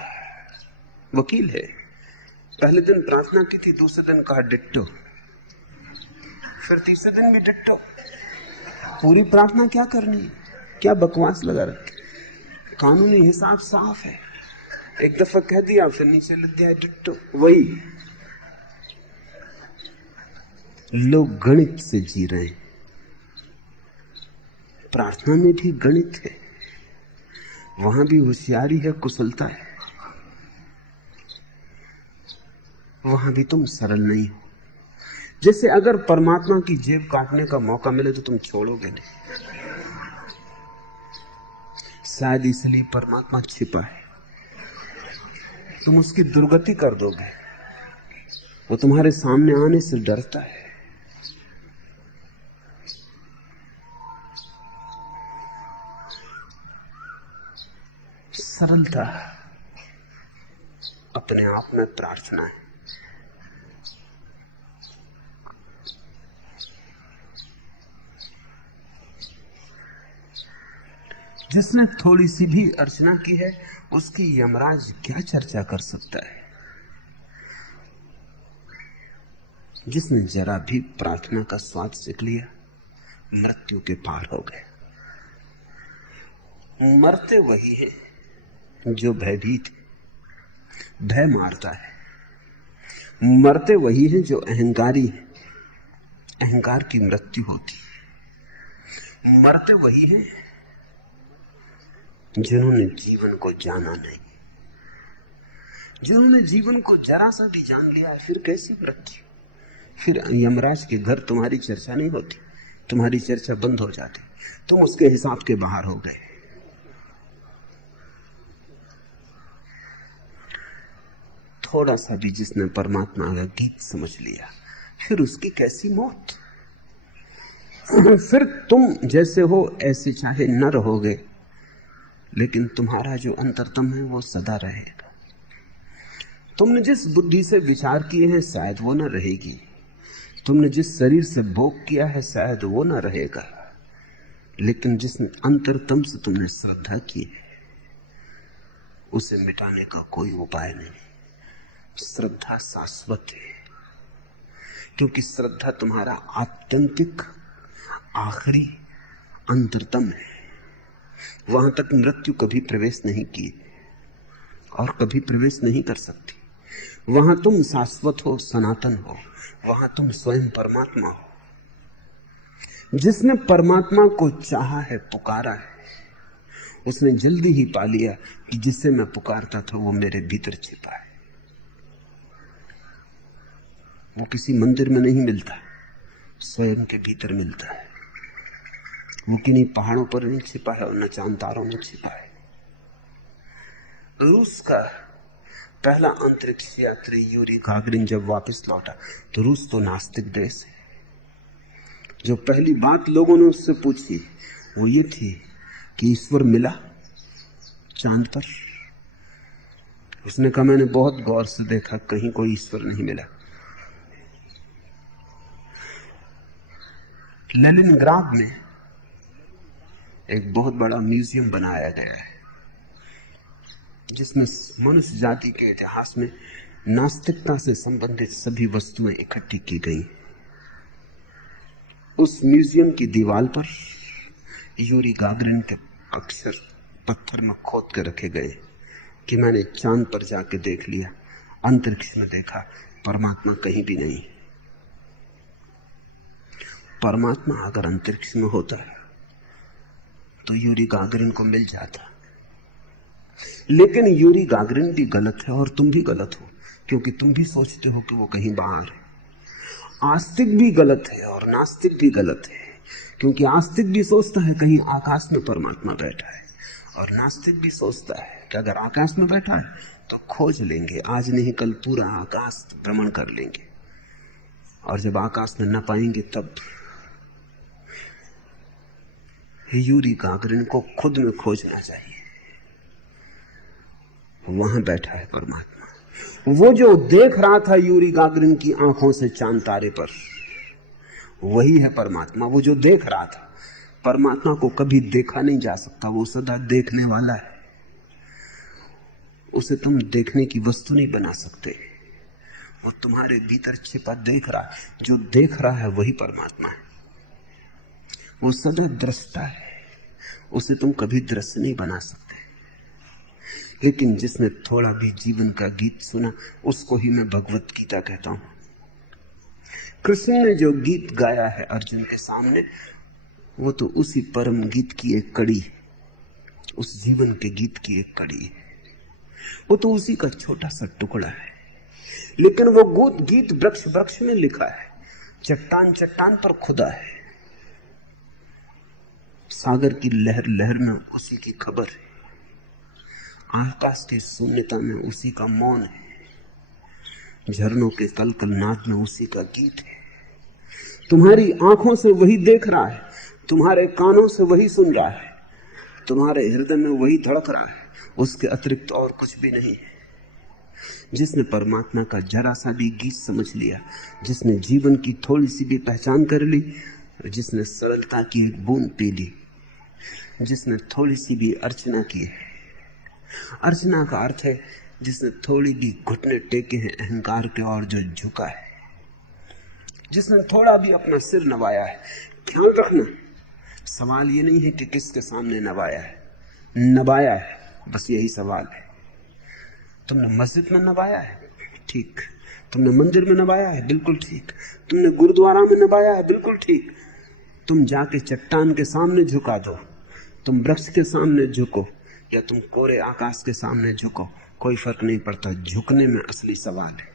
वकील है, पहले दिन प्रार्थना की थी, दूसरे दिन कहा डिट्टो, फिर तीसरे दिन भी डिट्टो। पूरी प्रार्थना क्या करनी, क्या बकवास लगा रखी। कानूनी हिसाब साफ है, एक दफा कह दिया फिर नीचे लिख दिया डिट्टो। वही लोग गणित से जी रहे हैं। प्रार्थना में भी गणित है, वहां भी होशियारी है, कुशलता है, वहां भी तुम सरल नहीं हो। जैसे अगर परमात्मा की जेब काटने का मौका मिले तो तुम छोड़ोगे नहीं। शायद इसलिए परमात्मा छिपा है, तुम उसकी दुर्गति कर दोगे, वो तुम्हारे सामने आने से डरता है। सरलता अपने आप में प्रार्थना है। जिसने थोड़ी सी भी अर्चना की है, उसकी यमराज क्या चर्चा कर सकता है। जिसने जरा भी प्रार्थना का स्वाद सीख लिया, मृत्यु के पार हो गए। मरते वही है जो भयभीत, भय मारता है। मरते वही है जो अहंकारी है, अहंकार की मृत्यु होती। मरते वही है जिन्होंने जीवन को जाना नहीं। जिन्होंने जीवन को जरा सा भी जान लिया है, फिर कैसी मृत्यु। फिर यमराज के घर तुम्हारी चर्चा नहीं होती, तुम्हारी चर्चा बंद हो जाती, तुम उसके हिसाब के बाहर हो गए। थोड़ा सा भी जिसने परमात्मा का गीत समझ लिया, फिर उसकी कैसी मौत। फिर तुम जैसे हो ऐसे चाहे न रहोगे, लेकिन तुम्हारा जो अंतरतम है वो सदा रहेगा। तुमने जिस बुद्धि से विचार किए हैं शायद वो न रहेगी, तुमने जिस शरीर से भोग किया है शायद वो न रहेगा, लेकिन जिस अंतरतम से तुमने श्रद्धा की है उसे मिटाने का कोई उपाय नहीं। श्रद्धा शाश्वत है, क्योंकि श्रद्धा तुम्हारा आत्यंतिक आखिरी अंतरतम है। वहां तक मृत्यु कभी प्रवेश नहीं की और कभी प्रवेश नहीं कर सकती। वहां तुम शाश्वत हो, सनातन हो, वहां तुम स्वयं परमात्मा हो। जिसने परमात्मा को चाहा है, पुकारा है, उसने जल्दी ही पा लिया कि जिसे मैं पुकारता था वो मेरे भीतर छिपा है। वो किसी मंदिर में नहीं मिलता, स्वयं के भीतर मिलता है। वो किन्हीं पहाड़ों पर नहीं छिपा है और न चांद तारों में छिपा है। रूस का पहला अंतरिक्ष यात्री यूरी गागरिन जब वापस लौटा तो रूस तो नास्तिक देश है। जो पहली बात लोगों ने उससे पूछी वो ये थी कि ईश्वर मिला चांद पर? उसने कहा मैंने बहुत गौर से देखा, कहीं कोई ईश्वर नहीं मिला। लेनिनग्राड में एक बहुत बड़ा म्यूजियम बनाया गया है जिसमें मनुष्य जाति के इतिहास में नास्तिकता से संबंधित सभी वस्तुएं इकट्ठी की गई। उस म्यूजियम की दीवार पर यूरी गागरिन के अक्षर पत्थर में खोद के रखे गए कि मैंने चांद पर जाके देख लिया, अंतरिक्ष में देखा, परमात्मा कहीं भी नहीं। परमात्मा अगर अंतरिक्ष में होता है तो यूरी गागरिन को मिल जाता। लेकिन यूरी गागरिन भी गलत है और तुम भी गलत हो, क्योंकि तुम भी सोचते हो कि वो कहीं बाहर है। आस्तिक भी गलत है और नास्तिक भी गलत है, क्योंकि आस्तिक भी सोचता है कहीं आकाश में परमात्मा बैठा है, और नास्तिक भी सोचता है कि अगर आकाश में बैठा है तो खोज लेंगे, आज नहीं कल पूरा आकाश भ्रमण कर लेंगे, और जब आकाश में न पाएंगे तब। यूरी गागरिन को खुद में खोजना चाहिए, वहां बैठा है परमात्मा। वो जो देख रहा था यूरी गागरिन की आंखों से चांद तारे पर, वही है परमात्मा। वो जो देख रहा था, परमात्मा को कभी देखा नहीं जा सकता, वो सदा देखने वाला है। उसे तुम देखने की वस्तु नहीं बना सकते, वो तुम्हारे भीतर छिपा देख रहा है। जो देख रहा है वही परमात्मा है। वो सदा दृष्टा है, उसे तुम कभी दृश्य नहीं बना सकते। लेकिन जिसने थोड़ा भी जीवन का गीत सुना, उसको ही मैं भगवत गीता कहता हूं। कृष्ण ने जो गीत गाया है अर्जुन के सामने, वो तो उसी परम गीत की एक कड़ी है, उस जीवन के गीत की एक कड़ी है। वो तो उसी का छोटा सा टुकड़ा है, लेकिन वो गीत वृक्ष वृक्ष में लिखा है, चट्टान चट्टान पर खुदा है, सागर की लहर लहर में उसी की खबर है, आकाश की शून्यता में उसी का मौन है, झरनों के कलकल नाद में उसी का गीत है। तुम्हारी आंखों से वही देख रहा है, तुम्हारे कानों से वही सुन रहा है, तुम्हारे हृदय में वही धड़क रहा है, उसके अतिरिक्त और कुछ भी नहीं है। जिसने परमात्मा का जरा सा भी गीत समझ लिया, जिसने जीवन की थोड़ी सी भी पहचान कर ली, जिसने सरलता की एक बूंद पी ली, जिसने थोड़ी सी भी अर्चना की है। अर्चना का अर्थ है जिसने थोड़ी भी घुटने टेके हैं अहंकार के और जो झुका है, जिसने थोड़ा भी अपना सिर नवाया है। ख्याल रखना, सवाल ये नहीं है कि किसके सामने नवाया है, नवाया है, बस यही सवाल है। तुमने मस्जिद में नवाया है, ठीक। तुमने मंदिर में नवाया है, बिल्कुल ठीक। तुमने गुरुद्वारा में नवाया है, बिल्कुल ठीक। तुम जाके चट्टान के सामने झुका दो, तुम वृक्ष के सामने झुको या तुम कोरे आकाश के सामने झुको, कोई फर्क नहीं पड़ता। झुकने में असली सवाल है।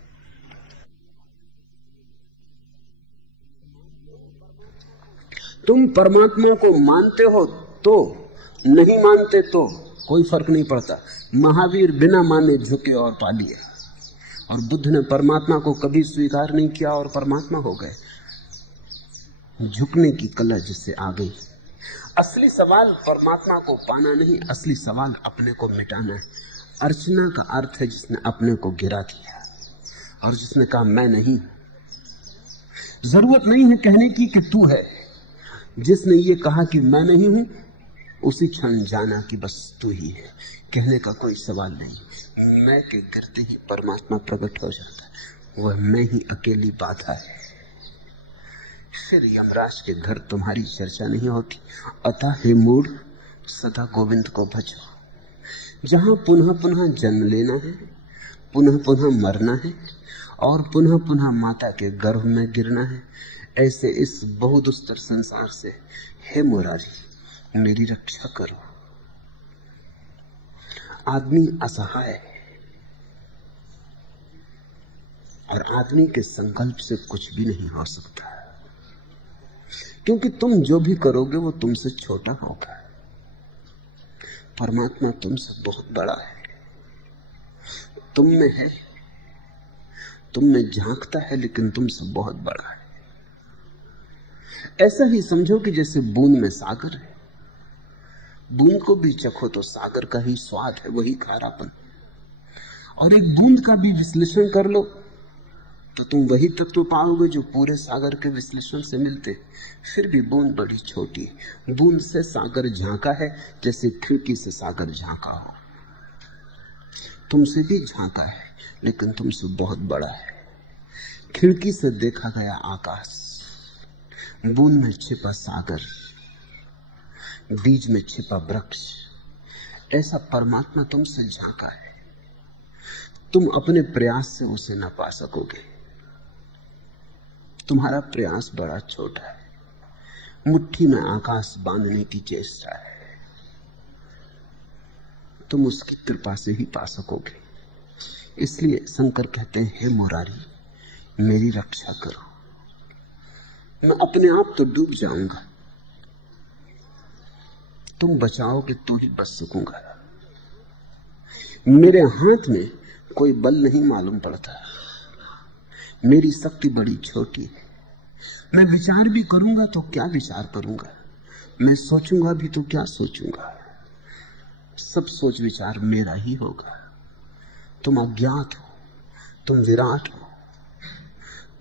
तुम परमात्मा को मानते हो तो, नहीं मानते तो कोई फर्क नहीं पड़ता। महावीर बिना माने झुके और पा लिया, और बुद्ध ने परमात्मा को कभी स्वीकार नहीं किया और परमात्मा हो गए। झुकने की कला जिससे आ गई। असली सवाल परमात्मा को पाना नहीं, असली सवाल अपने को मिटाना है। अर्चना का अर्थ है जिसने अपने को गिरा दिया और जिसने कहा मैं नहीं। जरूरत नहीं है कहने की कि तू है। जिसने ये कहा कि मैं नहीं हूं, उसी क्षण जाना कि बस तू ही है। कहने का कोई सवाल नहीं। मैं के गिरते ही परमात्मा प्रकट हो जाता है। वह मैं ही अकेली बाधा है। फिर यमराज के घर तुम्हारी चर्चा नहीं होती। अतः हे मूढ़, सदा गोविंद को भजो। जहां पुनः पुनः जन्म लेना है, पुनः पुनः मरना है और पुनः पुनः माता के गर्भ में गिरना है, ऐसे इस बहुदुस्तर संसार से हे मुरारी मेरी रक्षा करो। आदमी असहाय है और आदमी के संकल्प से कुछ भी नहीं हो सकता, क्योंकि तुम जो भी करोगे वो तुमसे छोटा होगा। परमात्मा तुमसे बहुत बड़ा है, तुम में है, तुम में झांकता है, लेकिन तुमसे बहुत बड़ा है। ऐसा ही समझो कि जैसे बूंद में सागर है, बूंद को भी चखो तो सागर का ही स्वाद है, वही खारापन। और एक बूंद का भी विश्लेषण कर लो तो तुम वही तत्व पाओगे जो पूरे सागर के विश्लेषण से मिलते। फिर भी बूंद बड़ी छोटी, बूंद से सागर झांका है जैसे खिड़की से सागर झांका हो। तुमसे भी झांका है लेकिन तुमसे बहुत बड़ा है। खिड़की से देखा गया आकाश, बूंद में छिपा सागर, बीज में छिपा वृक्ष, ऐसा परमात्मा तुमसे झांका है। तुम अपने प्रयास से उसे न पा सकोगे, तुम्हारा प्रयास बड़ा छोटा है, मुट्ठी में आकाश बांधने की चेष्टा है। तुम उसकी कृपा से ही पा सकोगे। इसलिए शंकर कहते हैं हे मुरारी मेरी रक्षा करो। मैं अपने आप तो डूब जाऊंगा, तुम बचाओगे तो ही बच सकूंगा। मेरे हाथ में कोई बल नहीं मालूम पड़ता, मेरी शक्ति बड़ी छोटी है। मैं विचार भी करूंगा तो क्या विचार करूंगा, मैं सोचूंगा भी तो क्या सोचूंगा। सब सोच विचार मेरा ही होगा। तुम अज्ञात हो, तुम विराट हो,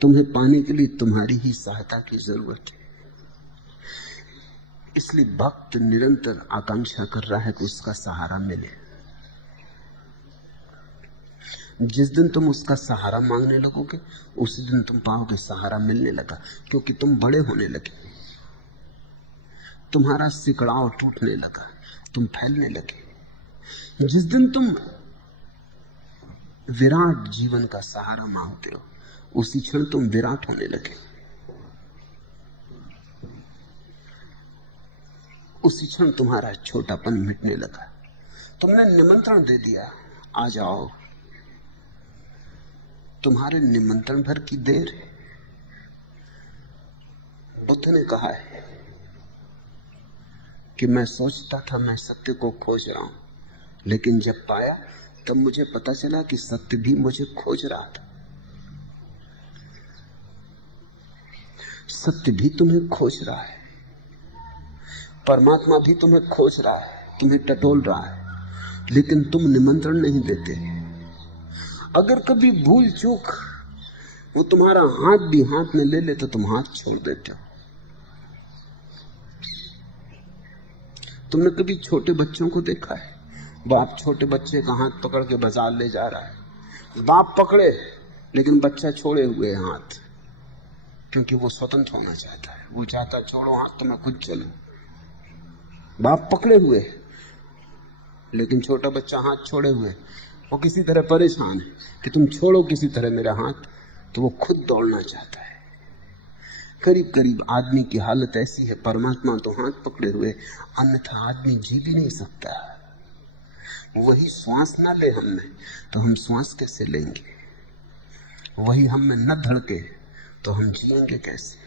तुम्हें पाने के लिए तुम्हारी ही सहायता की जरूरत है। इसलिए भक्त निरंतर आकांक्षा कर रहा है कि उसका सहारा मिले। जिस दिन तुम उसका सहारा मांगने लगोगे उसी दिन तुम पाओगे सहारा मिलने लगा, क्योंकि तुम बड़े होने लगे, तुम्हारा सिकड़ाव टूटने लगा, तुम फैलने लगे। जिस दिन तुम विराट जीवन का सहारा मांगते हो उसी क्षण तुम विराट होने लगे, उसी क्षण तुम्हारा छोटापन मिटने लगा। तुमने निमंत्रण दे दिया, आ जाओ। तुम्हारे निमंत्रण भर की देर है। बुद्ध ने कहा है कि मैं सोचता था मैं सत्य को खोज रहा हूं, लेकिन जब पाया तब मुझे पता चला कि सत्य भी मुझे खोज रहा था। सत्य भी तुम्हें खोज रहा है, परमात्मा भी तुम्हें खोज रहा है, तुम्हें टटोल रहा है, लेकिन तुम निमंत्रण नहीं देते। अगर कभी भूल चूक वो तुम्हारा हाथ भी हाथ में ले ले तो तुम हाथ छोड़ देते हो। तुमने कभी छोटे बच्चों को देखा है? बाप छोटे बच्चे का हाथ पकड़ के बाजार ले जा रहा है, बाप पकड़े लेकिन बच्चा छोड़े हुए हाथ, क्योंकि वो स्वतंत्र होना चाहता है। वो चाहता छोड़ो हाथ तो मैं खुद चलूं। बाप पकड़े हुए लेकिन छोटा बच्चा हाथ छोड़े हुए, वो किसी तरह परेशान है कि तुम छोड़ो किसी तरह मेरा हाथ, तो वो खुद दौड़ना चाहता है। करीब करीब आदमी की हालत ऐसी है, परमात्मा तो हाथ पकड़े हुए, अन्यथा आदमी जी भी नहीं सकता। वही श्वास ना ले हम में तो हम श्वास कैसे लेंगे? वही हम में न धड़के तो हम जिएंगे कैसे?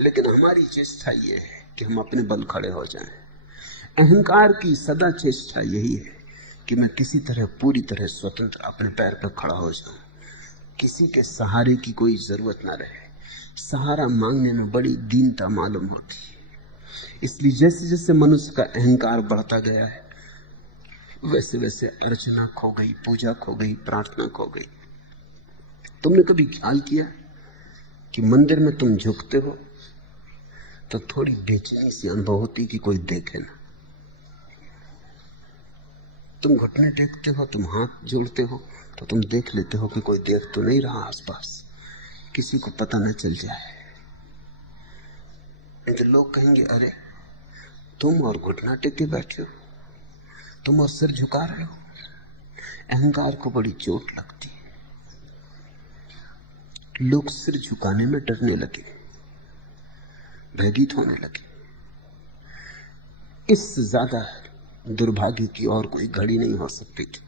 लेकिन हमारी चेष्टा ये है कि हम अपने बल खड़े हो जाएं। अहंकार की सदा चेष्टा यही है कि मैं किसी तरह पूरी तरह स्वतंत्र अपने पैर पर खड़ा हो जाऊं, किसी के सहारे की कोई जरूरत ना रहे। सहारा मांगने में बड़ी दीनता मालूम होती है। इसलिए जैसे जैसे मनुष्य का अहंकार बढ़ता गया है वैसे वैसे अर्चना खो गई, पूजा खो गई, प्रार्थना खो गई। तुमने कभी ख्याल किया कि मंदिर में तुम झुकते हो तो थोड़ी बेचैनी सी अनुभव होती कि कोई देखे ना? तुम घुटने टेकते हो, तुम हाथ जोड़ते हो तो तुम देख लेते हो कि कोई देख तो नहीं रहा आसपास, किसी को पता न चल जाए। तो लोग कहेंगे अरे तुम और घुटना टेके बैठे हो, तुम और सिर झुका रहे हो। अहंकार को बड़ी चोट लगती है, लोग सिर झुकाने में डरने लगे। भयभीत होने लगे। इससे ज्यादा दुर्भाग्य की और कोई घड़ी नहीं हो सकती थी,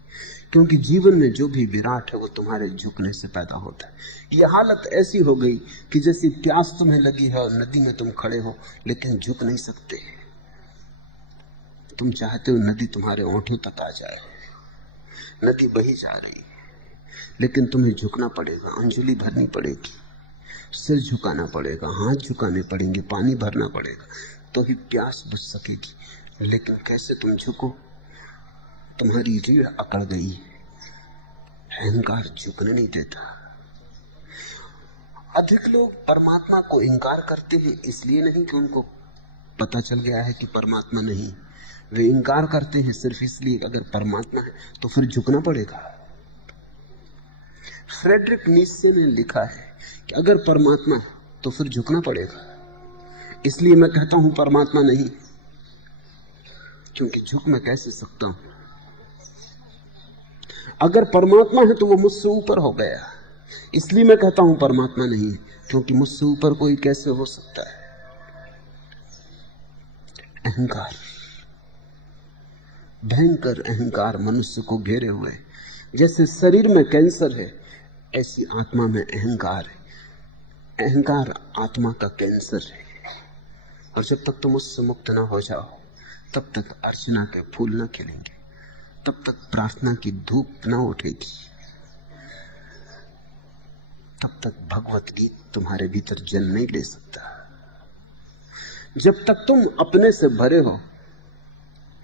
क्योंकि जीवन में जो भी विराट है वो तुम्हारे झुकने से पैदा होता है। यह हालत ऐसी हो गई कि जैसी प्यास तुम्हें लगी है और नदी में तुम खड़े हो लेकिन झुक नहीं सकते। तुम चाहते हो नदी तुम्हारे होंठों तक आ जाए, नदी बही जा रही है, लेकिन तुम्हें झुकना पड़ेगा, अंजलि भरनी पड़ेगी, सिर झुकाना पड़ेगा, हाथ झुकाने पड़ेंगे, पानी भरना पड़ेगा, तो ही प्यास बुझ सकेगी। लेकिन कैसे तुम झुको? तुम्हारी रीढ़ अकड़ गई, अहंकार झुकने नहीं देता। अधिक लोग परमात्मा को इंकार करते हैं इसलिए नहीं कि उनको पता चल गया है कि परमात्मा नहीं, वे इंकार करते हैं सिर्फ इसलिए कि अगर परमात्मा है तो फिर झुकना पड़ेगा। फ्रेडरिक नीत्शे ने लिखा है कि अगर परमात्मा है तो फिर झुकना पड़ेगा, इसलिए मैं कहता हूं परमात्मा नहीं, क्योंकि झुक मैं कैसे सकता हूं। अगर परमात्मा है तो वो मुझसे ऊपर हो गया, इसलिए मैं कहता हूं परमात्मा नहीं, क्योंकि मुझसे ऊपर कोई कैसे हो सकता है। अहंकार, भयंकर अहंकार मनुष्य को घेरे हुए। जैसे शरीर में कैंसर है, ऐसी आत्मा में अहंकार है। अहंकार आत्मा का कैंसर है। और जब तक तुम उससे मुक्त ना हो जाओ, तब तक अर्चना के फूल ना खिलेंगे, तब तक प्रार्थना की धूप ना उठेगी, तब तक भगवत गीत तुम्हारे भीतर जन्म नहीं ले सकता। जब तक तुम अपने से भरे हो,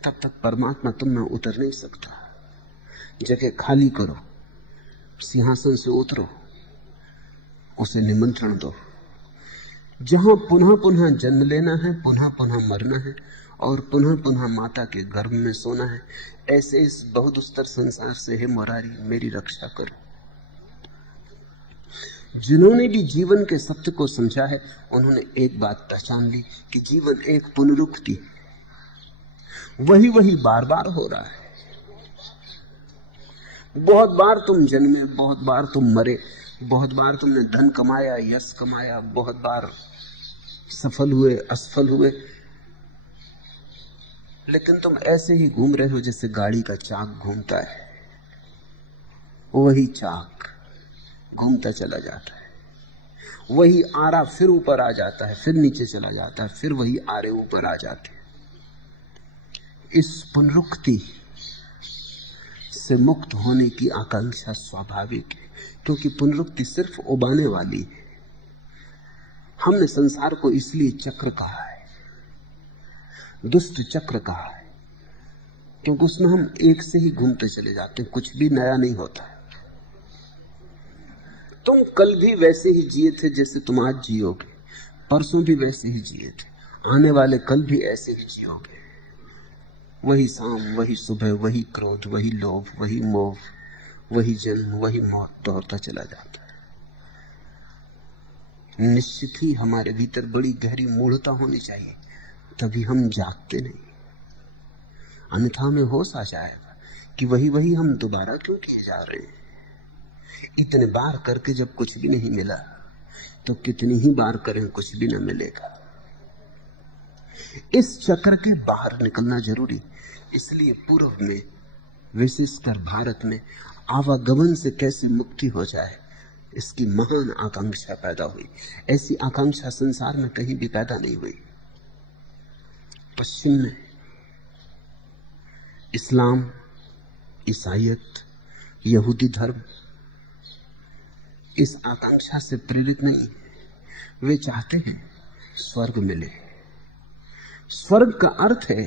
तब तक परमात्मा तुम में उतर नहीं सकता। जगह खाली करो, सिंहासन से उतरो, उसे निमंत्रण दो। जहां पुनः पुनः जन्म लेना है, पुनः पुनः मरना है और पुनः पुनः माता के गर्भ में सोना है, ऐसे इस बहुदुस्तर संसार से हे मुरारी मेरी रक्षा करो। जिन्होंने भी जीवन के सत्य को समझा है, उन्होंने एक बात पहचान ली कि जीवन एक पुनरुक्ति, वही वही बार बार हो रहा है। बहुत बार तुम जन्मे, बहुत बार तुम मरे, बहुत बार तुमने धन कमाया, यश कमाया, बहुत बार सफल हुए, असफल हुए, लेकिन तुम ऐसे ही घूम रहे हो जैसे गाड़ी का चाक घूमता है। वही चाक घूमता चला जाता है, वही आरा फिर ऊपर आ जाता है, फिर नीचे चला जाता है, फिर वही आरे ऊपर आ जाते हैं। इस पुनरुक्ति से मुक्त होने की आकांक्षा स्वाभाविक है, क्योंकि पुनरुक्ति सिर्फ उबाने वाली है। हमने संसार को इसलिए चक्र कहा है, दुष्ट चक्र कहा है, क्योंकि उसमें हम एक से ही घूमते चले जाते हैं, कुछ भी नया नहीं होता। तुम कल भी वैसे ही जिए थे जैसे तुम आज जियोगे, परसों भी वैसे ही जिए थे, आने वाले कल भी ऐसे ही जियोगे। वही शाम, वही सुबह, वही क्रोध, वही लोभ, वही मोह, वही जन्म, वही मौत दोहरता चला जाता है। निश्चित ही हमारे भीतर बड़ी गहरी मूढ़ता होनी चाहिए, तभी हम जागते नहीं, अन्यथा में होश आ जाएगा कि वही वही हम दोबारा क्यों किए जा रहे हैं। इतने बार करके जब कुछ भी नहीं मिला, तो कितनी ही बार करें कुछ भी न मिलेगा। इस चक्र के बाहर निकलना जरूरी, इसलिए पूर्व में, विशेषकर भारत में, आवागमन से कैसे मुक्ति हो जाए इसकी महान आकांक्षा पैदा हुई। ऐसी आकांक्षा संसार में कहीं भी पैदा नहीं हुई। पश्चिम में इस्लाम, ईसाईयत, यहूदी धर्म इस आकांक्षा से प्रेरित नहीं। वे चाहते हैं स्वर्ग मिले। स्वर्ग का अर्थ है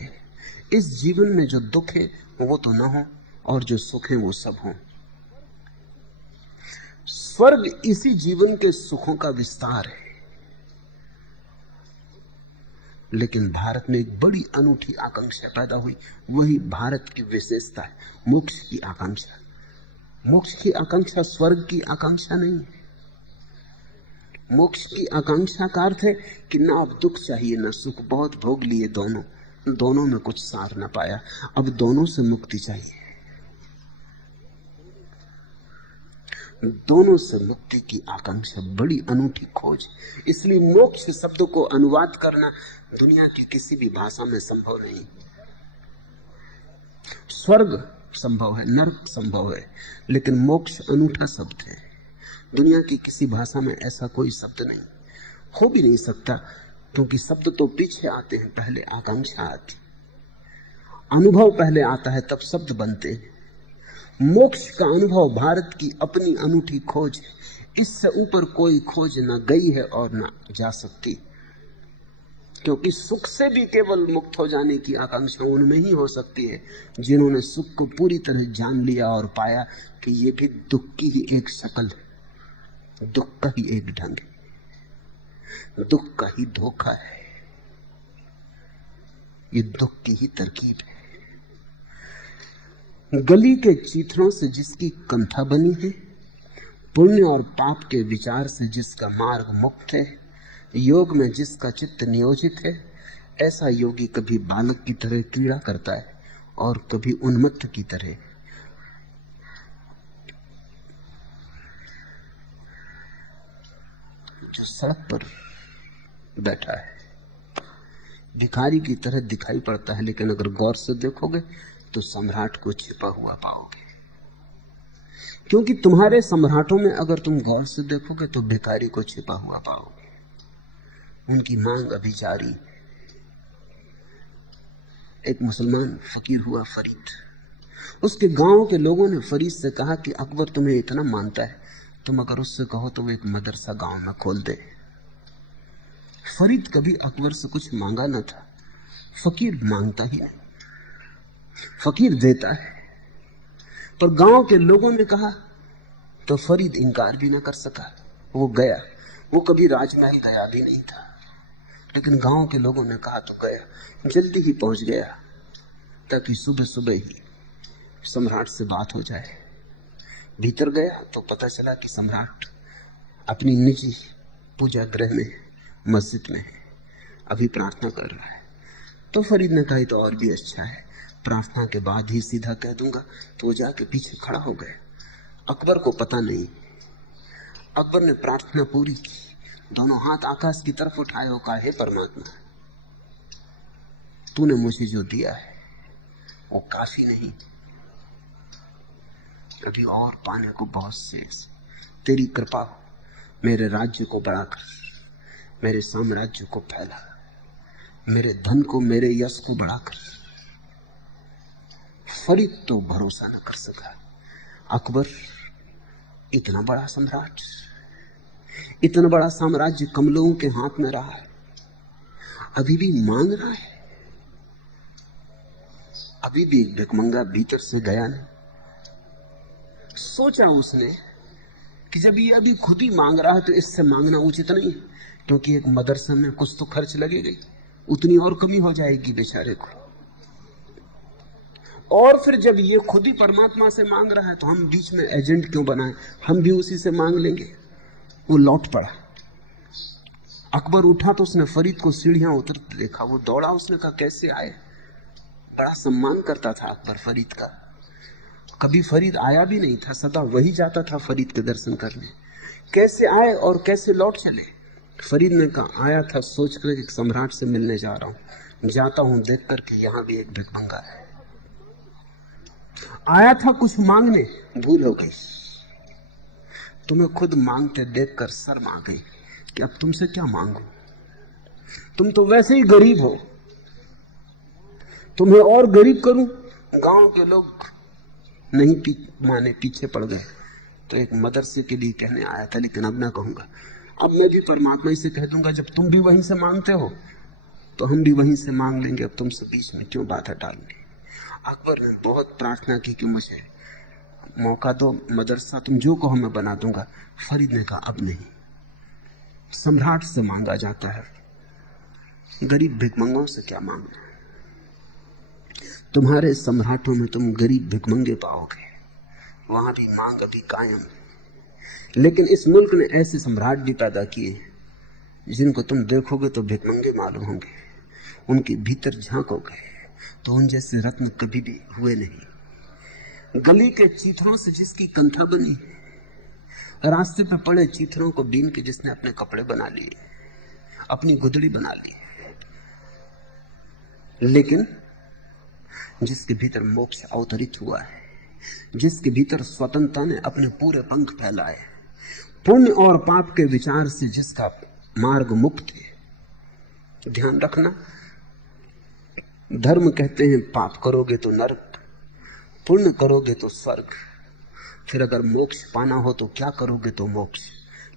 इस जीवन में जो दुख है वो तो ना हो, और जो सुख है वो सब हो। स्वर्ग इसी जीवन के सुखों का विस्तार है। लेकिन भारत में एक बड़ी अनूठी आकांक्षा पैदा हुई, वही भारत की विशेषता है, मोक्ष की आकांक्षा। मोक्ष की आकांक्षा स्वर्ग की आकांक्षा नहीं है। मोक्ष की आकांक्षा का अर्थ है कि ना अब दुख चाहिए ना सुख, बहुत भोग लिए दोनों में कुछ सार ना पाया, अब दोनों से मुक्ति चाहिए। दोनों से मुक्ति की आकांक्षा बड़ी अनूठी खोज। इसलिए मोक्ष शब्द को अनुवाद करना दुनिया की किसी भी भाषा में संभव नहीं। स्वर्ग संभव है, नरक संभव है, लेकिन मोक्ष अनूठा शब्द है। दुनिया की किसी भाषा में ऐसा कोई शब्द नहीं, हो भी नहीं सकता, क्योंकि शब्द तो पीछे आते हैं, पहले आकांक्षा आती, अनुभव पहले आता है, तब शब्द बनते हैं। मोक्ष का अनुभव भारत की अपनी अनूठी खोज है। इससे ऊपर कोई खोज न गई है और न जा सकती, क्योंकि सुख से भी केवल मुक्त हो जाने की आकांक्षा उनमें ही हो सकती है जिन्होंने सुख को पूरी तरह जान लिया और पाया कि ये भी दुख की ही एक शक्ल है, दुख का ही एक ढंग है, दुख का ही धोखा है, ये दुख की ही तरकीब है। गली के चीथड़ों से जिसकी कंथा बनी है, पुण्य और पाप के विचार से जिसका मार्ग मुक्त है, योग में जिसका चित्त नियोजित है, ऐसा योगी कभी बालक की तरह क्रीड़ा करता है और कभी उन्मत्त की तरह। जो सड़क पर बैठा है भिखारी की तरह दिखाई पड़ता है, लेकिन अगर गौर से देखोगे तो सम्राट को छिपा हुआ पाओगे। क्योंकि तुम्हारे सम्राटों में अगर तुम गौर से देखोगे तो भिखारी को छिपा हुआ पाओगे। उनकी मांग अभी जारी। एक मुसलमान फकीर हुआ फरीद, उसके गांव के लोगों ने फरीद से कहा कि अकबर तुम्हें इतना मानता है, तुम अगर उससे कहो तो वो एक मदरसा गांव में खोल दे। फरीद कभी अकबर से कुछ मांगा न था, फकीर मांगता ही नहीं, फकीर देता है। पर गांव के लोगों ने कहा तो फरीद इनकार भी न कर सका, वो गया। वो कभी राजमहल गया भी नहीं था, लेकिन गांव के लोगों ने कहा तो गया, जल्दी ही पहुंच गया ताकि सुबह सुबह ही सम्राट से बात हो जाए। भीतर गया तो पता चला कि सम्राट अपनी निजी पूजा गृह में, मस्जिद में है, अभी प्रार्थना कर रहा है। तो फरीद ने कहा तो और भी अच्छा है, प्रार्थना के बाद ही सीधा कह दूंगा। तो वो जाके पीछे खड़ा हो गए। अकबर को पता नहीं। अकबर ने प्रार्थना पूरी की, दोनों हाथ आकाश की तरफ उठाए और कहा, हे परमात्मा, तूने मुझे जो दिया है वो काफी नहीं, अभी और पाने को बहुत शेष। तेरी कृपा हो, मेरे राज्य को बढ़ाकर, मेरे साम्राज्य को फैला, मेरे धन को, मेरे यश को बढ़ाकर। फरीद तो भरोसा न कर सका। अकबर इतना बड़ा सम्राट, इतना बड़ा साम्राज्य कम लोगों के हाथ में रहा है, अभी भी मांग रहा है, अभी भी भिखमंगा भीतर से गया नहीं। सोचा उसने कि जब ये अभी खुद ही मांग रहा है तो इससे मांगना उचित नहीं है, क्योंकि एक मदरसा में कुछ तो खर्च लगेगा, उतनी और कमी हो जाएगी बेचारे को। और फिर जब ये खुद ही परमात्मा से मांग रहा है तो हम बीच में एजेंट क्यों बनाएं, हम भी उसी से मांग लेंगे। वो लौट पड़ा। अकबर उठा तो उसने फरीद को सीढ़ियां उतरते देखा, वो दौड़ा, उसने कहा कैसे आए। बड़ा सम्मान करता था अकबर फरीद का, कभी फरीद आया भी नहीं था, सदा वही जाता था फरीद के दर्शन करने। कैसे आए और कैसे लौट चले। फरीद ने कहा आया था सोचकर कि सम्राट से मिलने जा रहा हूं, जाता हूं देख करके यहां भी एक भिखमंगा है। आया था कुछ मांगने, भूल हो गई। तुम्हें खुद मांगते देखकर शर्म आ गई कि अब तुमसे क्या मांगू, तुम तो वैसे ही गरीब हो, तुम्हें और गरीब करूं। गांव के लोग नहीं माने, पीछे पड़ गए। तो एक मदरसे के लिए कहने आया था, लेकिन अब ना कहूंगा, अब मैं भी परमात्मा ही से कह दूंगा, जब तुम भी वहीं से मांगते हो तो हम भी वहीं से मांग लेंगे, अब तुमसे बीच में क्यों बाधा डालनी। अकबर ने बहुत प्रार्थना की कि मुझे मौका दो, मदरसा तुम जो कहो मैं बना दूंगा। फरीद ने कहा अब नहीं, सम्राट से मांगा जाता है, गरीब भिखमंगों से क्या मांगना। तुम्हारे सम्राटों में तुम गरीब भिखमंगे पाओगे, वहां भी मांग अभी कायम। लेकिन इस मुल्क ने ऐसे सम्राट भी पैदा किए जिनको तुम देखोगे तो भिखमंगे मालूम होंगे, उनके भीतर झांकोगे तो उन जैसे रत्न कभी भी हुए नहीं। गली के चीथड़ों से जिसकी कंथा बनी, रास्ते पे पड़े चीथड़ों को बीन के जिसने अपने कपड़े बना लिए, अपनी गुदड़ी बना ली, लेकिन जिसके भीतर मोक्ष अवतरित हुआ है, जिसके भीतर स्वतंत्रता ने अपने पूरे पंख फैलाए, पुण्य और पाप के विचार से जिसका मार्ग मुक्त है। ध्यान रखना, धर्म कहते हैं पाप करोगे तो नरक, पुण्य करोगे तो स्वर्ग। फिर अगर मोक्ष पाना हो तो क्या करोगे तो मोक्ष,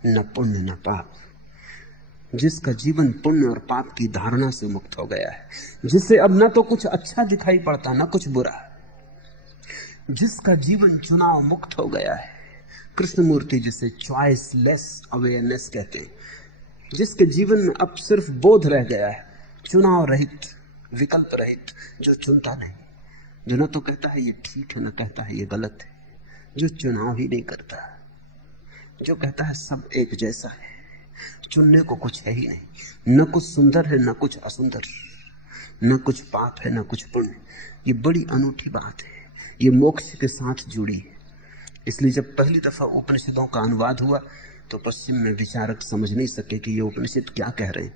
न पुण्य न पाप। जिसका जीवन पुण्य और पाप की धारणा से मुक्त हो गया है, जिसे अब न तो कुछ अच्छा दिखाई पड़ता न कुछ बुरा, जिसका जीवन चुनाव मुक्त हो गया है, कृष्णमूर्ति जिसे चॉइसलेस अवेयरनेस कहते हैं, जिसके जीवन में अब सिर्फ बोध रह गया है, चुनाव रहित, विकल्प रहित, जो चुनता नहीं, जो न तो कहता है ये ठीक है न कहता है ये गलत है, जो चुनाव ही नहीं करता, जो कहता है सब एक जैसा है, चुनने को कुछ है ही नहीं, न कुछ सुंदर है न कुछ असुंदर, न कुछ पाप है न कुछ पुण्य। ये बड़ी अनूठी बात है, ये मोक्ष के साथ जुड़ी है। इसलिए जब पहली दफा उपनिषदों का अनुवाद हुआ तो पश्चिम में विचारक समझ नहीं सके कि ये उपनिषद क्या कह रहे हैं,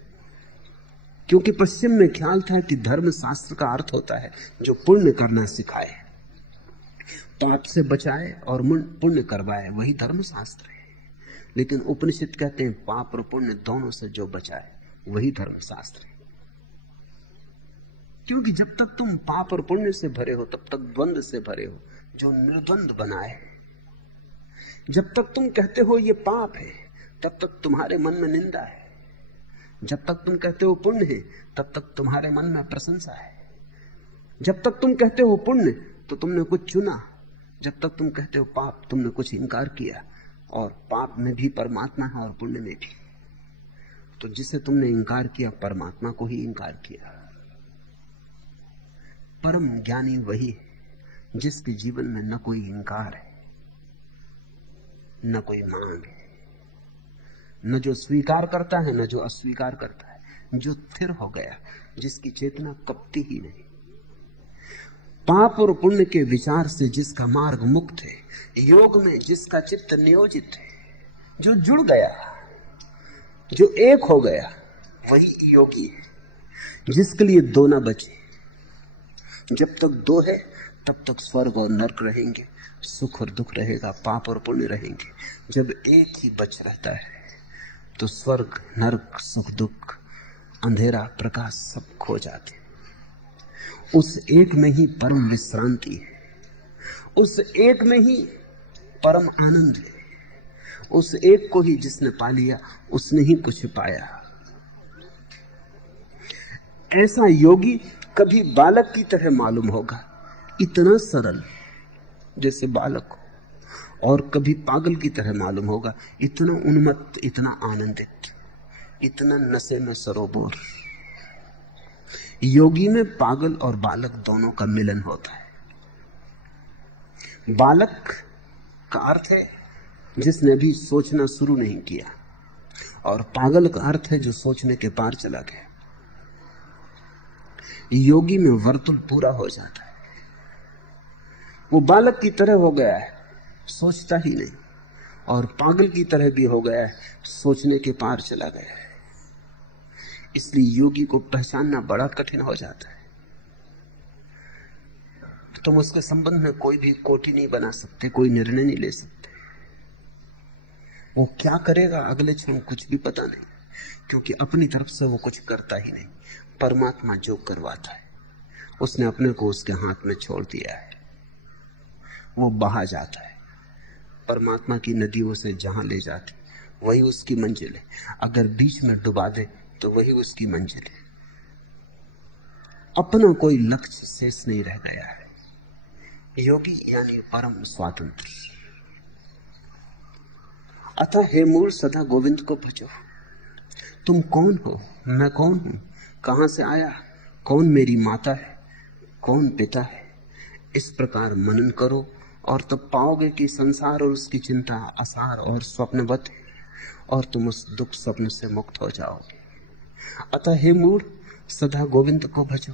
क्योंकि पश्चिम में ख्याल था कि धर्म शास्त्र का अर्थ होता है जो पुण्य करना सिखाए, पाप से बचाए और पुण्य करवाए, वही धर्म शास्त्र है। लेकिन उपनिषद कहते हैं पाप और पुण्य दोनों से जो बचाए वही धर्म शास्त्र है। क्योंकि जब तक तुम पाप और पुण्य से भरे हो तब तक द्वंद्व से भरे हो जो निर्द्वंद बनाए। जब तक तुम कहते हो ये पाप है तब तक तुम्हारे मन में निंदा है, जब तक तुम कहते हो पुण्य है तब तक तुम्हारे मन में प्रशंसा है। जब तक तुम कहते हो पुण्य तो तुमने कुछ चुना, जब तक तुम कहते हो पाप तुमने कुछ इनकार किया, और पाप में भी परमात्मा है और पुण्य में भी। तो जिसे तुमने इनकार किया परमात्मा को ही इनकार किया। परम ज्ञानी वही है जिसके जीवन में न कोई इनकार है न कोई मांग है, न जो स्वीकार करता है न जो अस्वीकार करता है, जो स्थिर हो गया, जिसकी चेतना कपती ही नहीं। पाप और पुण्य के विचार से जिसका मार्ग मुक्त है, योग में जिसका चित्त नियोजित है, जो जुड़ गया, जो एक हो गया, वही योगी है। जिसके लिए दो ना बचे, जब तक दो है तब तक स्वर्ग और नरक रहेंगे, सुख और दुख रहेगा, पाप और पुण्य रहेंगे। जब एक ही बच रहता है तो स्वर्ग नरक सुख दुख अंधेरा प्रकाश सब खो जाते। उस एक में ही परम विश्रांति है, उस एक में ही परम आनंद है। उस एक को ही जिसने पा लिया उसने ही कुछ पाया। ऐसा योगी कभी बालक की तरह मालूम होगा, इतना सरल जैसे बालक हो, और कभी पागल की तरह मालूम होगा, इतना उन्मत्त, इतना आनंदित, इतना नशे में सरोबोर। योगी में पागल और बालक दोनों का मिलन होता है। बालक का अर्थ है जिसने अभी सोचना शुरू नहीं किया, और पागल का अर्थ है जो सोचने के पार चला गया। योगी में वर्तुल पूरा हो जाता है। वो बालक की तरह हो गया है, सोचता ही नहीं, और पागल की तरह भी हो गया है, सोचने के पार चला गया है। इसलिए योगी को पहचानना बड़ा कठिन हो जाता है। तुम उसके संबंध में कोई भी कोटि नहीं बना सकते, कोई निर्णय नहीं ले सकते। वो क्या करेगा अगले क्षण कुछ भी पता नहीं, क्योंकि अपनी तरफ से वो कुछ करता ही नहीं। परमात्मा जो करवाता है उसने अपने को उसके हाथ में छोड़ दिया है, वो बहा जाता है। परमात्मा की नदी उसे जहां ले जाती वही उसकी मंजिल है। अगर बीच में डुबा दे तो वही उसकी मंजिल है। अपना कोई लक्ष्य शेष नहीं रह गया है। योगी यानी परम स्वातंत्र। अतः हे मूल सदा गोविंद को भजो। तुम कौन हो, मैं कौन हूं, कहां से आया, कौन मेरी माता है, कौन पिता है, इस प्रकार मनन करो और तब पाओगे कि संसार और उसकी चिंता आसार और स्वप्नवत है, और तुम उस दुख स्वप्न से मुक्त हो जाओगे। अतः हे मूढ़ सदा गोविंद को भजो।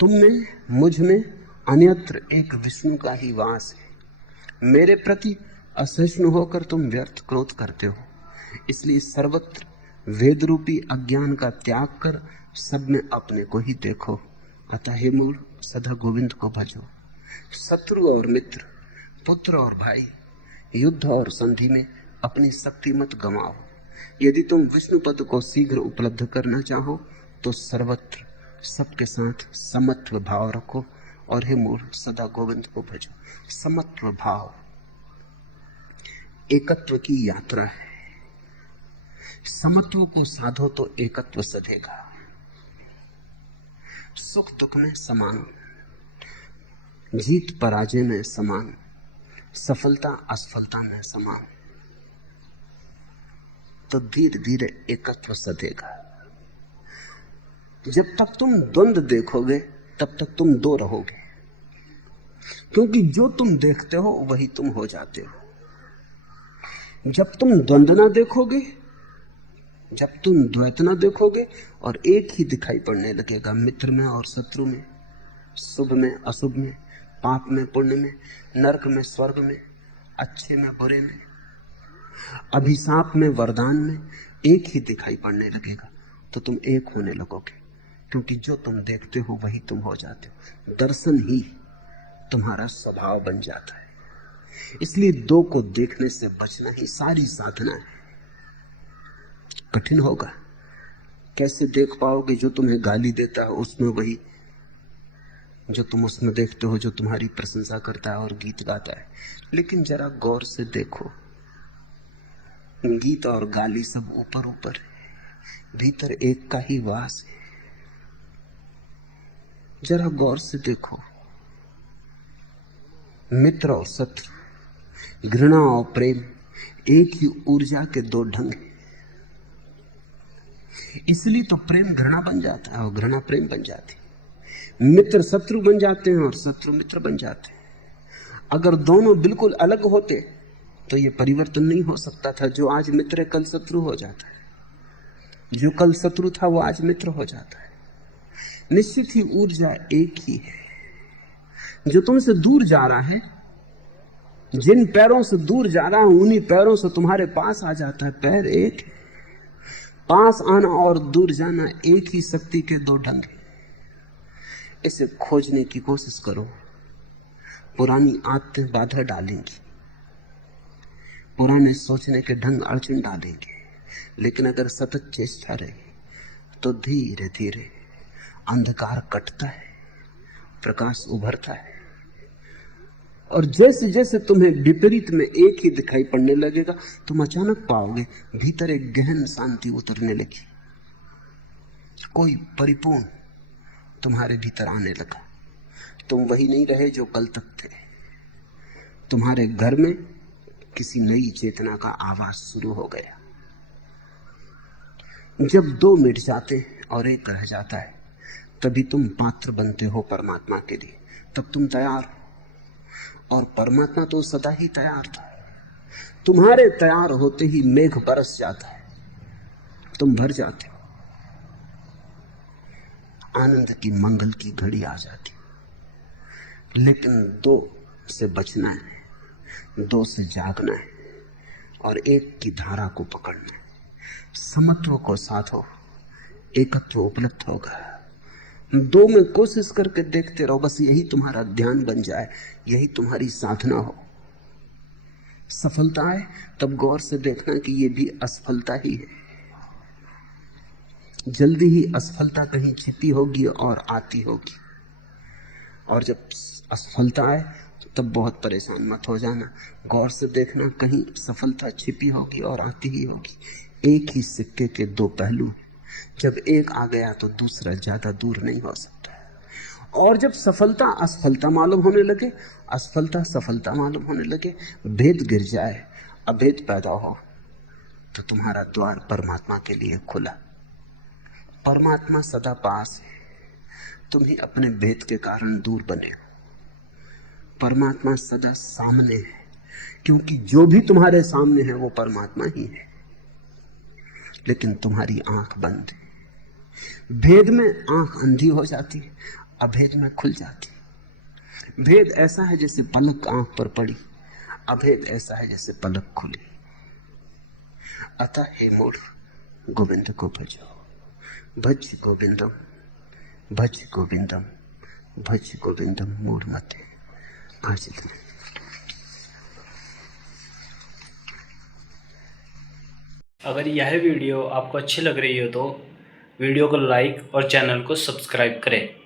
तुम में, मुझ में, अन्यत्र एक विष्णु का ही वास है। मेरे प्रति असहिष्णु होकर तुम व्यर्थ क्रोध करते हो। इसलिए सर्वत्र वेद रूपी अज्ञान का त्याग कर सब में अपने को ही देखो। अतः हे मूढ़, सदा गोविंद को भजो। शत्रु और मित्र, पुत्र और भाई, युद्ध और संधि में अपनी शक्ति मत गंवाओ। यदि तुम विष्णु पद को शीघ्र उपलब्ध करना चाहो तो सर्वत्र सबके साथ समत्व भाव रखो। और हे मूढ़, सदा गोविंद को भजो। समत्व भाव एकत्व की यात्रा है। समत्व को साधो तो एकत्व सधेगा। सुख दुख में समान, जीत पराजय में समान, सफलता असफलता में समान, तो धीरे धीरे एकत्व सधेगा। जब तक तुम द्वंद्व देखोगे तब तक तुम दो रहोगे, क्योंकि जो तुम देखते हो वही तुम हो जाते हो। जब तुम द्वंद्व ना देखोगे, जब तुम द्वैत ना देखोगे और एक ही दिखाई पड़ने लगेगा, मित्र में और शत्रु में, शुभ में अशुभ में, पाप में पुण्य में, नरक में स्वर्ग में, अच्छे में बुरे में, अभिशाप में वरदान में, एक ही दिखाई पड़ने लगेगा, तो तुम एक होने लगोगे। क्योंकि जो तुम देखते हो वही तुम हो जाते हो। दर्शन ही तुम्हारा स्वभाव बन जाता है। इसलिए दो को देखने से बचना ही सारी साधना है। कठिन होगा। कैसे देख पाओगे? जो तुम्हें गाली देता है उसमें वही जो तुम उसमें देखते हो, जो तुम्हारी प्रशंसा करता है और गीत गाता है। लेकिन जरा गौर से देखो, गीत और गाली सब ऊपर ऊपर है, भीतर एक का ही वास है। जरा गौर से देखो, मित्र और शत्रु, घृणा और प्रेम एक ही ऊर्जा के दो ढंग हैं। इसलिए तो प्रेम घृणा बन जाता है और घृणा प्रेम बन जाती है। मित्र शत्रु बन जाते हैं और शत्रु मित्र बन जाते हैं। अगर दोनों बिल्कुल अलग होते तो ये परिवर्तन नहीं हो सकता था। जो आज मित्र है कल शत्रु हो जाता है, जो कल शत्रु था वो आज मित्र हो जाता है। निश्चित ही ऊर्जा एक ही है। जो तुमसे दूर जा रहा है, जिन पैरों से दूर जा रहा है उन्हीं पैरों से तुम्हारे पास आ जाता है। पैर एक है। पास आना और दूर जाना एक ही शक्ति के दो ढंग हैं। इसे खोजने की कोशिश करो। पुरानी आदतें बाधा डालेंगी, पुराने सोचने के ढंग अड़चन डालेंगे। लेकिन अगर सतत चेष्टा रहे तो धीरे धीरे अंधकार कटता है, प्रकाश उभरता है। और जैसे जैसे तुम्हें विपरीत में एक ही दिखाई पड़ने लगेगा, तुम अचानक पाओगे भीतर एक गहन शांति उतरने लगी। कोई परिपूर्ण तुम्हारे भीतर आने लगा। तुम वही नहीं रहे जो कल तक थे। तुम्हारे घर में किसी नई चेतना का आवाज शुरू हो गया। जब दो मिट जाते और एक रह जाता है, तभी तुम पात्र बनते हो परमात्मा के लिए। तब तुम तैयार हो, और परमात्मा तो सदा ही तैयार था। तुम्हारे तैयार होते ही मेघ बरस जाता है, तुम भर जाते हो। आनंद की मंगल की घड़ी आ जाती। लेकिन दो से बचना है, दो से जागना है और एक की धारा को पकड़ना है। समत्व को साधो, एकत्व उपलब्ध होगा। दो में कोशिश करके देखते रहो, बस यही तुम्हारा ध्यान बन जाए, यही तुम्हारी साधना हो। सफलता आए तब गौर से देखना कि ये भी असफलता ही है। जल्दी ही असफलता कहीं छिपी होगी और आती होगी। और जब असफलता आए तब बहुत परेशान मत हो जाना। गौर से देखना, कहीं सफलता छिपी होगी और आती ही होगी। एक ही सिक्के के दो पहलू। जब एक आ गया तो दूसरा ज्यादा दूर नहीं हो सकता। और जब सफलता असफलता मालूम होने लगे, असफलता सफलता मालूम होने लगे, भेद गिर जाए, अभेद पैदा हो, तो तुम्हारा द्वार परमात्मा के लिए खुला। परमात्मा सदा पास है, तुम ही अपने भेद के कारण दूर बने हो। परमात्मा सदा सामने है, क्योंकि जो भी तुम्हारे सामने है वो परमात्मा ही है। लेकिन तुम्हारी आंख बंद है। भेद में आंख अंधी हो जाती है, अभेद में खुल जाती है। भेद ऐसा है जैसे पलक आंख पर पड़ी, अभेद ऐसा है जैसे पलक खुली। अतः हे मूढ़, गोविंद को भजो। भज गोविंदम, भज गोविंदम, भज गोविंदम मूढ़ मते। आज इतने। अगर यह वीडियो आपको अच्छी लग रही हो तो वीडियो को लाइक और चैनल को सब्सक्राइब करें।